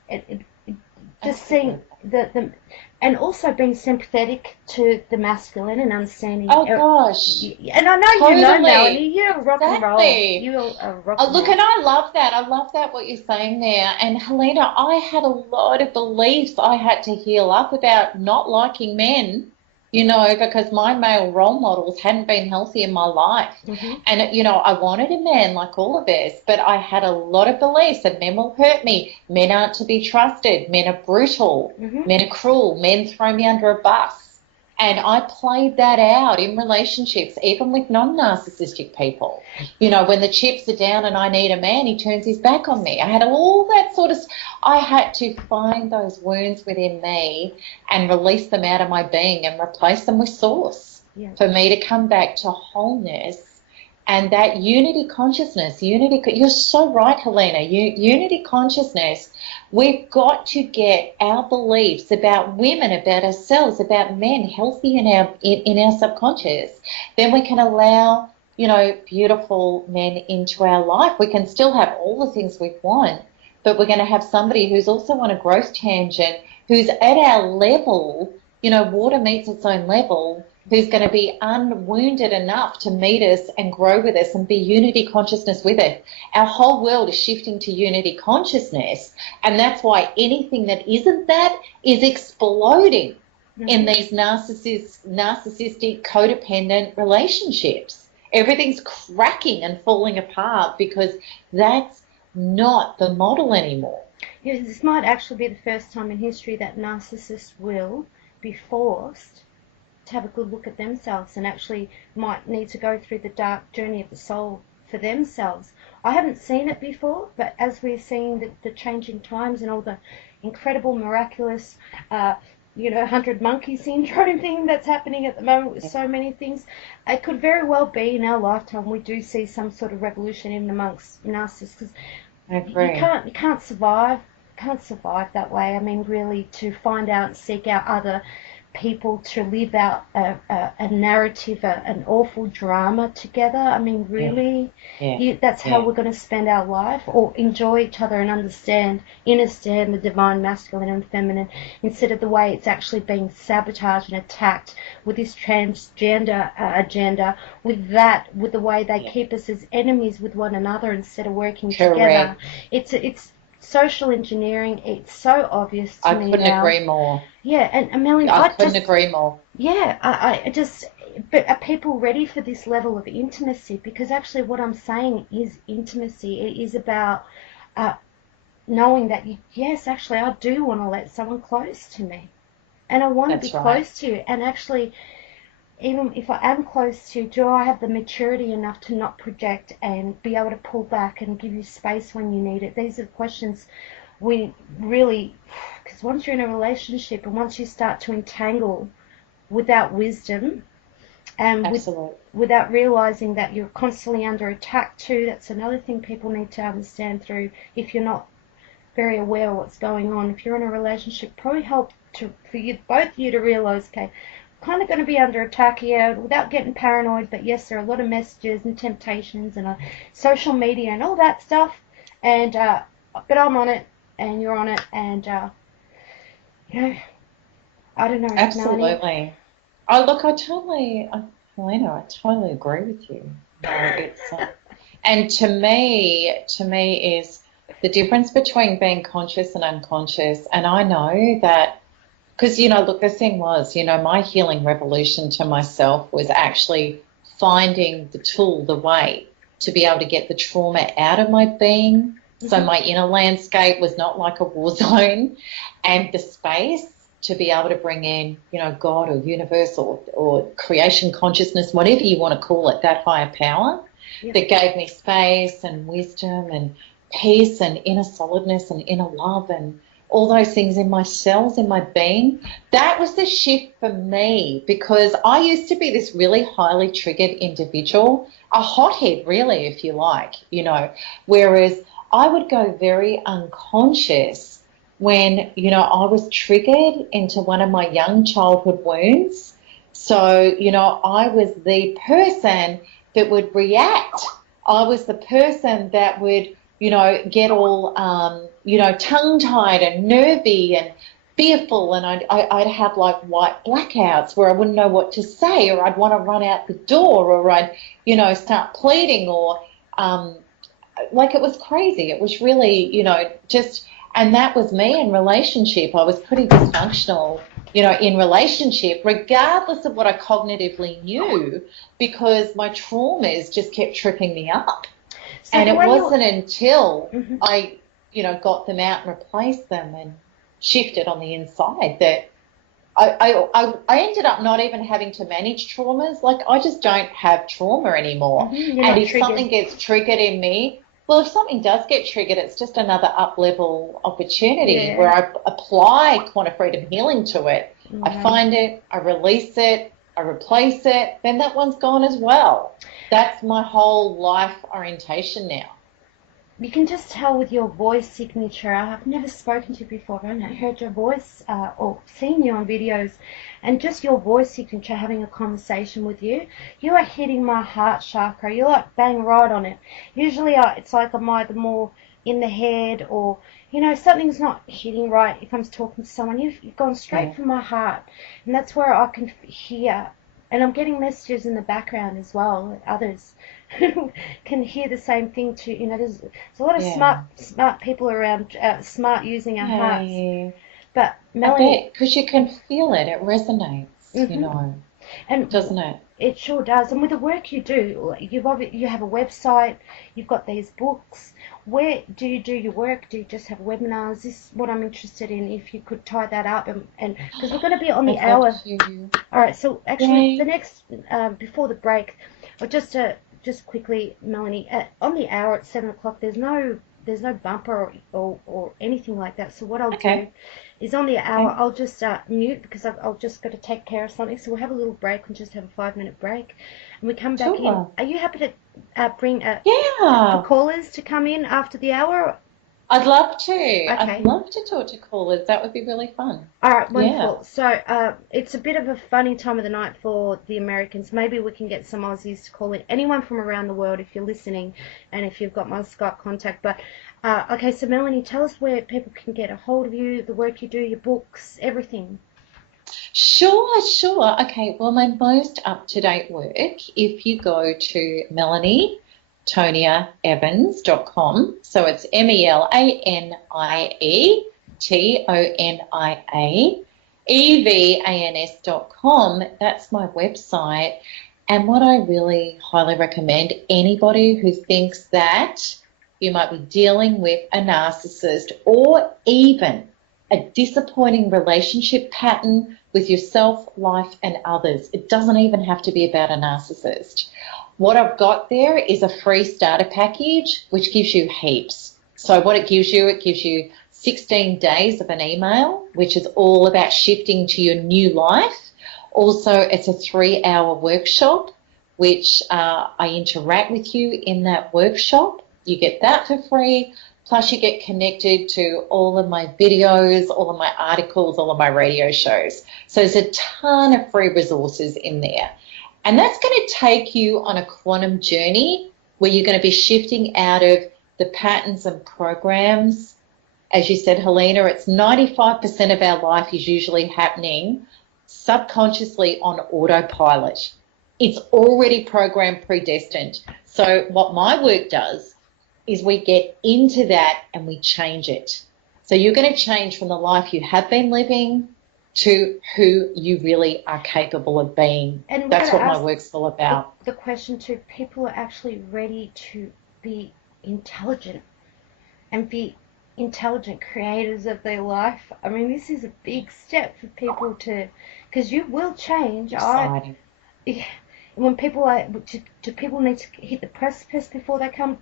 just seeing Absolutely. the and also being sympathetic to the masculine and understanding. Oh gosh. And I know you know, Melanie, Totally. you're rock and roll. Exactly. You're a rock and Look, roll. and I love that. I love that what you're saying there. And Helena, I had a lot of beliefs I had to heal up about not liking men, because my male role models hadn't been healthy in my life. Hmm. And, I wanted a man like all of us, but I had a lot of beliefs that men will hurt me. Men aren't to be trusted. Men are brutal. Hmm. Men are cruel. Men throw me under a bus. And I played that out in relationships, even with non-narcissistic people. When the chips are down and I need a man, he turns his back on me. I had all that sort of, I had to find those wounds within me and release them out of my being and replace them with source Yeah. for me to come back to wholeness and that unity consciousness. You're so right, Helena. Unity consciousness. We've got to get our beliefs about women, about ourselves, about men healthy in our subconscious. Then we can allow, beautiful men into our life. We can still have all the things we want, but we're going to have somebody who's also on a growth tangent, who's at our level. Water meets its own level, who's going to be unwounded enough to meet us and grow with us and be unity consciousness with us. Our whole world is shifting to unity consciousness, and that's why anything that isn't that is exploding in Hmm. these narcissistic, codependent relationships. Everything's cracking and falling apart because that's not the model anymore. Yeah, this might actually be the first time in history that narcissists will be forced to have a good look at themselves and actually might need to go through the dark journey of the soul for themselves. I haven't seen it before, but as we're seeing the changing times and all the incredible, miraculous, 100 monkey syndrome thing that's happening at the moment with so many things, it could very well be in our lifetime we do see some sort of revolution in amongst narcissists, because I you agree. can't survive that way. I mean, really, to find out and seek out other people to live out a narrative, an awful drama together. I mean, really, that's how we're going to spend our life, or enjoy each other and understand the divine masculine and feminine, instead of the way it's actually being sabotaged and attacked with this transgender agenda, with the way they keep us as enemies with one another instead of working together. It's social engineering. It's so obvious to me now. I couldn't agree more. Yeah, and Melanie, I couldn't agree more. Yeah, I just, but are people ready for this level of intimacy? Because actually what I'm saying is intimacy. It is about knowing that, yes, actually I do want to let someone close to me. And I want to be close to you. And actually, even if I am close to you, do I have the maturity enough to not project and be able to pull back and give you space when you need it? These are questions we really, because once you're in a relationship and once you start to entangle without wisdom and without realizing that you're constantly under attack too, that's another thing people need to understand through, if you're not very aware of what's going on. If you're in a relationship, probably help for you, both of you, to realize, okay, kind of going to be under attack here, without getting paranoid, but yes, there are a lot of messages and temptations and social media and all that stuff, and but I'm on it and you're on it, and you know, I don't know. Absolutely. Oh, look, Helena, I totally agree with you. It's and to me is the difference between being conscious and unconscious. And I know that, because, look, the thing was, my healing revolution to myself was actually finding the tool, the way to be able to get the trauma out of my being. So my inner landscape was not like a war zone, and the space to be able to bring in, God or universe or creation consciousness, whatever you want to call it, that higher power that gave me space and wisdom and peace and inner solidness and inner love and all those things in my cells, in my being. That was the shift for me, because I used to be this really highly triggered individual, a hothead really, if you like, whereas I would go very unconscious when, I was triggered into one of my young childhood wounds. So, I was the person that would react. I was the person that would, get all, tongue-tied and nervy and fearful, and I'd have like white blackouts where I wouldn't know what to say, or I'd want to run out the door, or I'd, start pleading, or like it was crazy. It was really, and that was me in relationship. I was pretty dysfunctional, in relationship, regardless of what I cognitively knew, because my traumas just kept tripping me up. So and it wasn't until I, got them out and replaced them and shifted on the inside that I ended up not even having to manage traumas. Like, I just don't have trauma anymore. And if something gets triggered in me, well, if something does get triggered, it's just another up-level opportunity where I apply quantum freedom healing to it. I find it, I release it, I replace it, then that one's gone as well. That's my whole life orientation now. You can just tell with your voice signature. I've never spoken to you before. I've only heard your voice or seen you on videos, and just your voice signature, having a conversation with you, you are hitting my heart chakra. You're like bang right on it. Usually it's like I'm either more in the head, or, something's not hitting right. If I'm talking to someone, you've gone straight from my heart, and that's where I can hear. And I'm getting messages in the background as well, others who can hear the same thing too. There's a lot of smart people around, smart using our hearts. But Melanie, because you can feel it, it resonates, and doesn't it? It sure does. And with the work you do, you have a website, you've got these books. Where do you do your work? Do you just have webinars? This is what I'm interested in. If you could tie that up, and because we're going to be on the hour. All right. So actually, the next before the break, or just quickly, Melanie, on the hour at 7 o'clock, there's no bumper or anything like that. So what I'll do is, on the hour, I'll just mute, because I'll just got to take care of something. So we'll have a little break and just have a 5-minute break, and we come back in. Are you happy to bring for callers to come in after the hour? I'd love to. Okay. I'd love to talk to callers. That would be really fun. All right, wonderful. Yeah. So it's a bit of a funny time of the night for the Americans. Maybe we can get some Aussies to call in. Anyone from around the world, if you're listening, and if you've got my Skype contact. But okay, so Melanie, tell us where people can get a hold of you, the work you do, your books, everything. Sure, sure. Okay, well, my most up-to-date work, if you go to MelanieToniaEvans.com, so it's MelanieToniaEvans.com, that's my website. And what I really highly recommend, anybody who thinks that you might be dealing with a narcissist or even a disappointing relationship pattern with yourself, life, and others. It doesn't even have to be about a narcissist. What I've got there is a free starter package, which gives you heaps. So what it gives you 16 days of an email, which is all about shifting to your new life. Also, it's a 3-hour workshop, which I interact with you in that workshop. You get that for free. Plus, you get connected to all of my videos, all of my articles, all of my radio shows. So there's a ton of free resources in there. And that's going to take you on a quantum journey where you're going to be shifting out of the patterns and programs. As you said, Helena, it's 95% of our life is usually happening subconsciously on autopilot. It's already programmed, predestined. So what my work does is we get into that and we change it. So you're going to change from the life you have been living to who you really are capable of being. And that's what my work's all about. The question too, people are actually ready to be intelligent and be intelligent creators of their life. I mean, this is a big step for people to, because you will change. When people do people need to hit the precipice before they come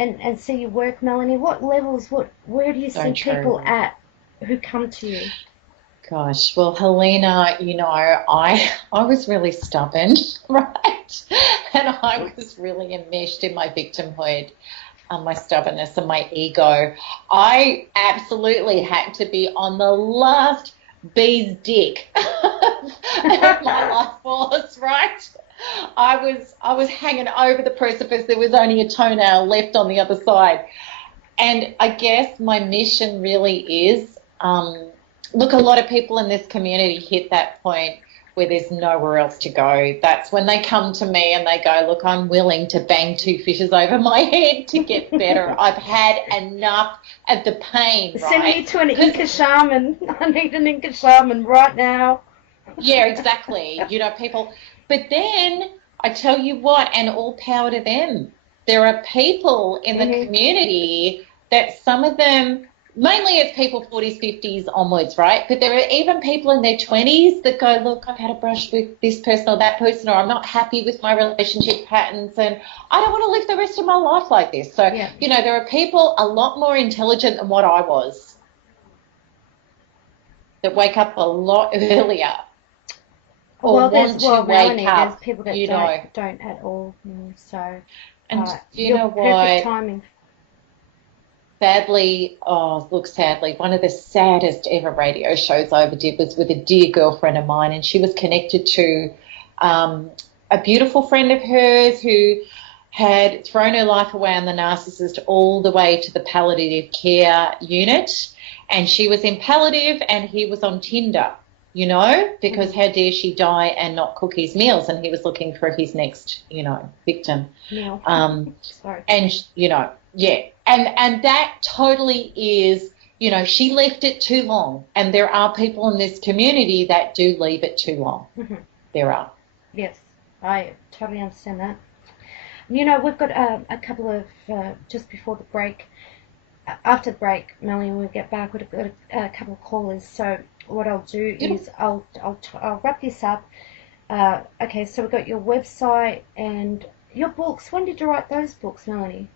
and see your work, Melanie? What levels, where do you see people at who come to you? Gosh, well, Helena, you know, I was really stubborn, right? And I was really enmeshed in my victimhood, my stubbornness and my ego. I absolutely had to be on the last bee's dick of my life force, right? I was hanging over the precipice. There was only a toenail left on the other side. And I guess my mission really is, look, a lot of people in this community hit that point where there's nowhere else to go. That's when they come to me and they go, look, I'm willing to bang 2 fishes over my head to get better. I've had enough of the pain, right? Send me to an Inca shaman. I need an Inca shaman right now. Yeah, exactly. You know, people... But then I tell you what, and all power to them. There are people in the community that some of them, mainly it's people 40s, 50s onwards, right? But there are even people in their 20s that go, look, I've had a brush with this person or that person, or I'm not happy with my relationship patterns and I don't want to live the rest of my life like this. So, you know, there are people a lot more intelligent than what I was that wake up a lot earlier. Or want to wake up, there's people that don't at all. So, and you know what? Perfect timing. Sadly, one of the saddest ever radio shows I ever did was with a dear girlfriend of mine, and she was connected to a beautiful friend of hers who had thrown her life away on the narcissist all the way to the palliative care unit, and she was in palliative and he was on Tinder. You know, because how dare she die and not cook his meals, and he was looking for his next, you know, victim. Yeah. Sorry. And, you know, and that totally is, you know, she left it too long, and there are people in this community that do leave it too long. Mm-hmm. There are. Yes, I totally understand that. You know, we've got a couple of, just before the break, after the break, Melanie, when we get back, we've got a couple of callers, so what I'll do is I'll wrap this up. Okay, so we've got your website and your books. When did you write those books, Melanie?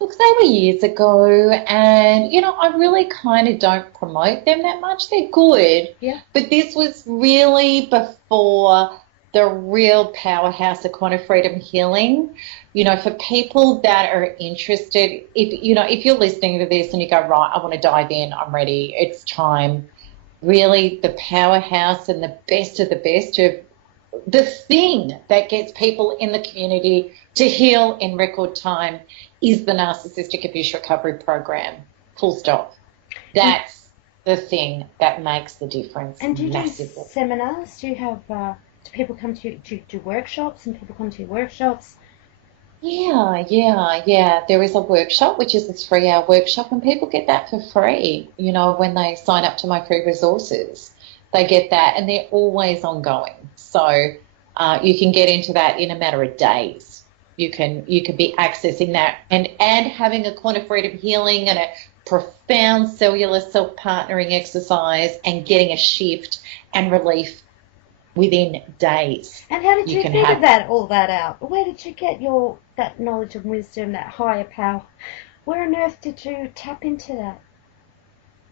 Look, they were years ago, and, you know, I really kind of don't promote them that much. They're good. Yeah. But this was really before the real powerhouse of quantum freedom healing. You know, for people that are interested, if you're listening to this and you go, right, I want to dive in, I'm ready, it's time. Really, the powerhouse and the best of the thing that gets people in the community to heal in record time is the Narcissistic Abuse Recovery Program. Full stop. That's the thing that makes the difference. And do you massively. do seminars? Do you have, do people come to you, do workshops, and people come to your workshops? Yeah. There is a workshop, which is a 3-hour workshop, and people get that for free, when they sign up to my free resources. They get that, and they're always ongoing. So you can get into that in a matter of days. You can be accessing that and having a quantum freedom healing and a profound cellular self-partnering exercise and getting a shift and relief within days. And how did you figure all that out? Where did you get that knowledge and wisdom, that higher power? Where on earth did you tap into that?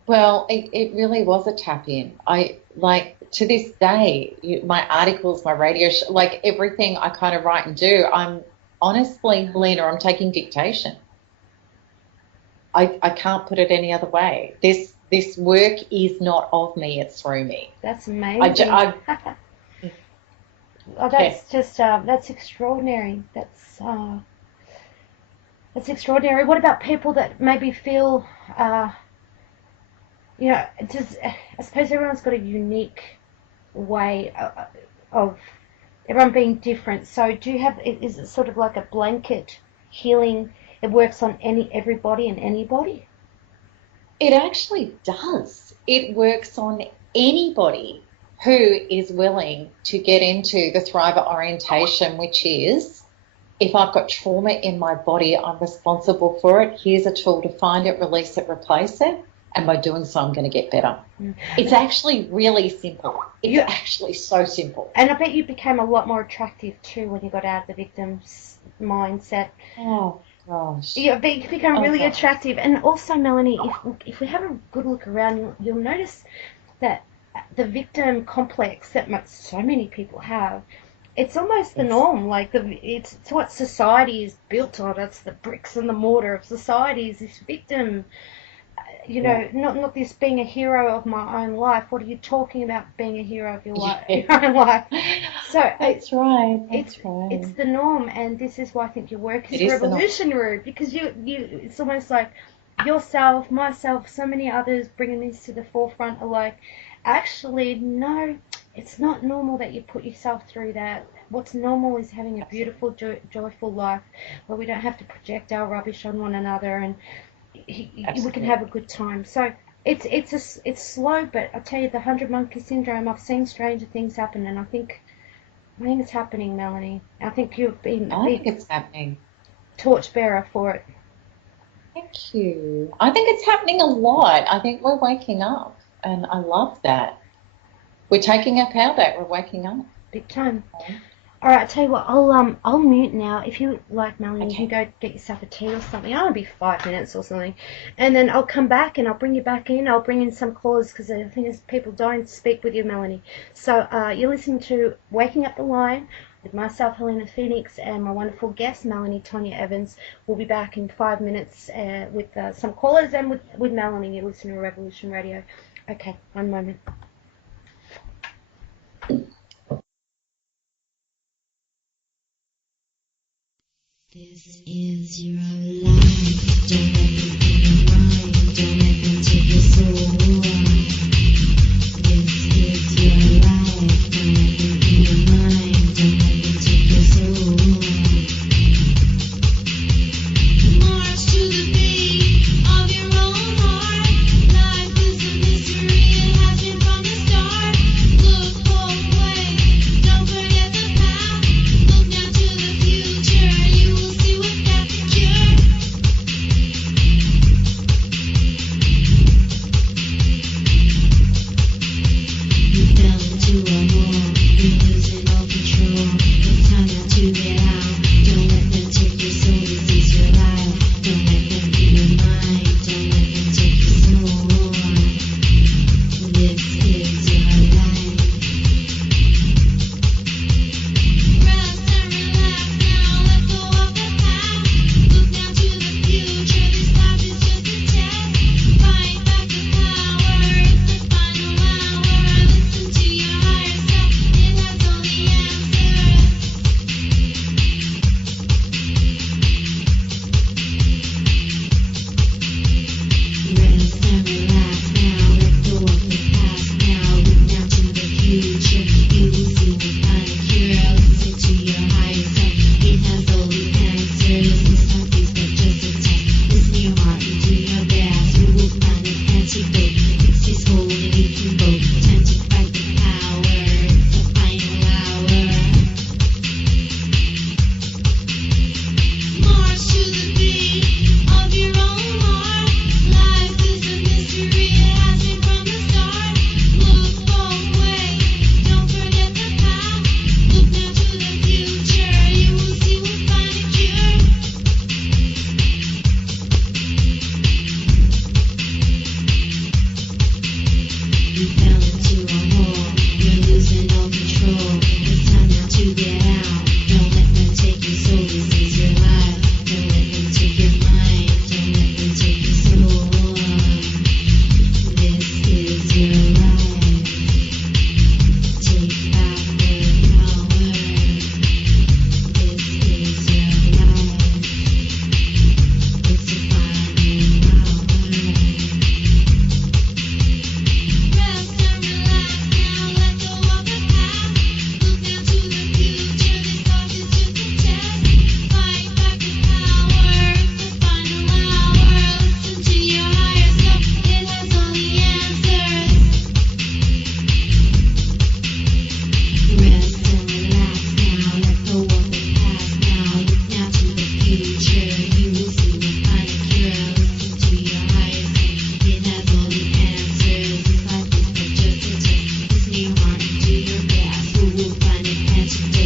Well, it really was a tap in. To this day, my articles, my radio show, everything I kind of write and do, I'm honestly, Helena, I'm taking dictation. I can't put it any other way. This work is not of me, it's through me. That's amazing. That's extraordinary. That's extraordinary. What about people that maybe feel, I suppose everyone's got a unique way of everyone being different. So do you have, is it sort of like a blanket healing? It works on everybody and anybody? It actually does. It works on anybody who is willing to get into the Thriver orientation, which is, if I've got trauma in my body, I'm responsible for it. Here's a tool to find it, release it, replace it. And by doing so, I'm going to get better. It's actually really simple. It's actually so simple. And I bet you became a lot more attractive too when you got out of the victim's mindset. Oh, gosh. You become really attractive. And also, Melanie, if we have a good look around, you'll notice that the victim complex that so many people have, it's almost the norm. It's what society is built on. It's the bricks and the mortar of society is this victim. Not this being a hero of my own life. What are you talking about, being a hero of your own life? So that's right. It's the norm, and this is why I think your work is revolutionary, because it's almost like yourself, myself, so many others bringing this to the forefront are like, actually, no, it's not normal that you put yourself through that. What's normal is having a beautiful, joyful life where we don't have to project our rubbish on one another, and we can have a good time. So it's slow, but I tell you, the 100 Monkey Syndrome, I've seen stranger things happen, and I think it's happening, Melanie. I think you've been it's happening. Torchbearer for it. Thank you. I think it's happening a lot. I think we're waking up, and I love that. We're taking our power back. We're waking up. Big time. All right, I'll tell you what, I'll mute now. If you like, Melanie, you can go get yourself a tea or something. I'll be 5 minutes or something. And then I'll come back and I'll bring you back in. I'll bring in some callers because I think there's people dying to speak with you, Melanie. So you're listening to Waking Up the Line with myself, Helena Phoenix, and my wonderful guest, Melanie Tonia Evans. We'll be back in 5 minutes with some callers and with Melanie. You're listening to Revolution Radio. Okay, one moment. This is your life, don't let it be your mind, don't let them take your soul. This is your life, don't let them be your mind, don't let them take your soul. March to the beat of your own heart, life is a mystery, it has been from the start. Look both ways, don't forget the past, look now to the future, you will see what's got the cure. today.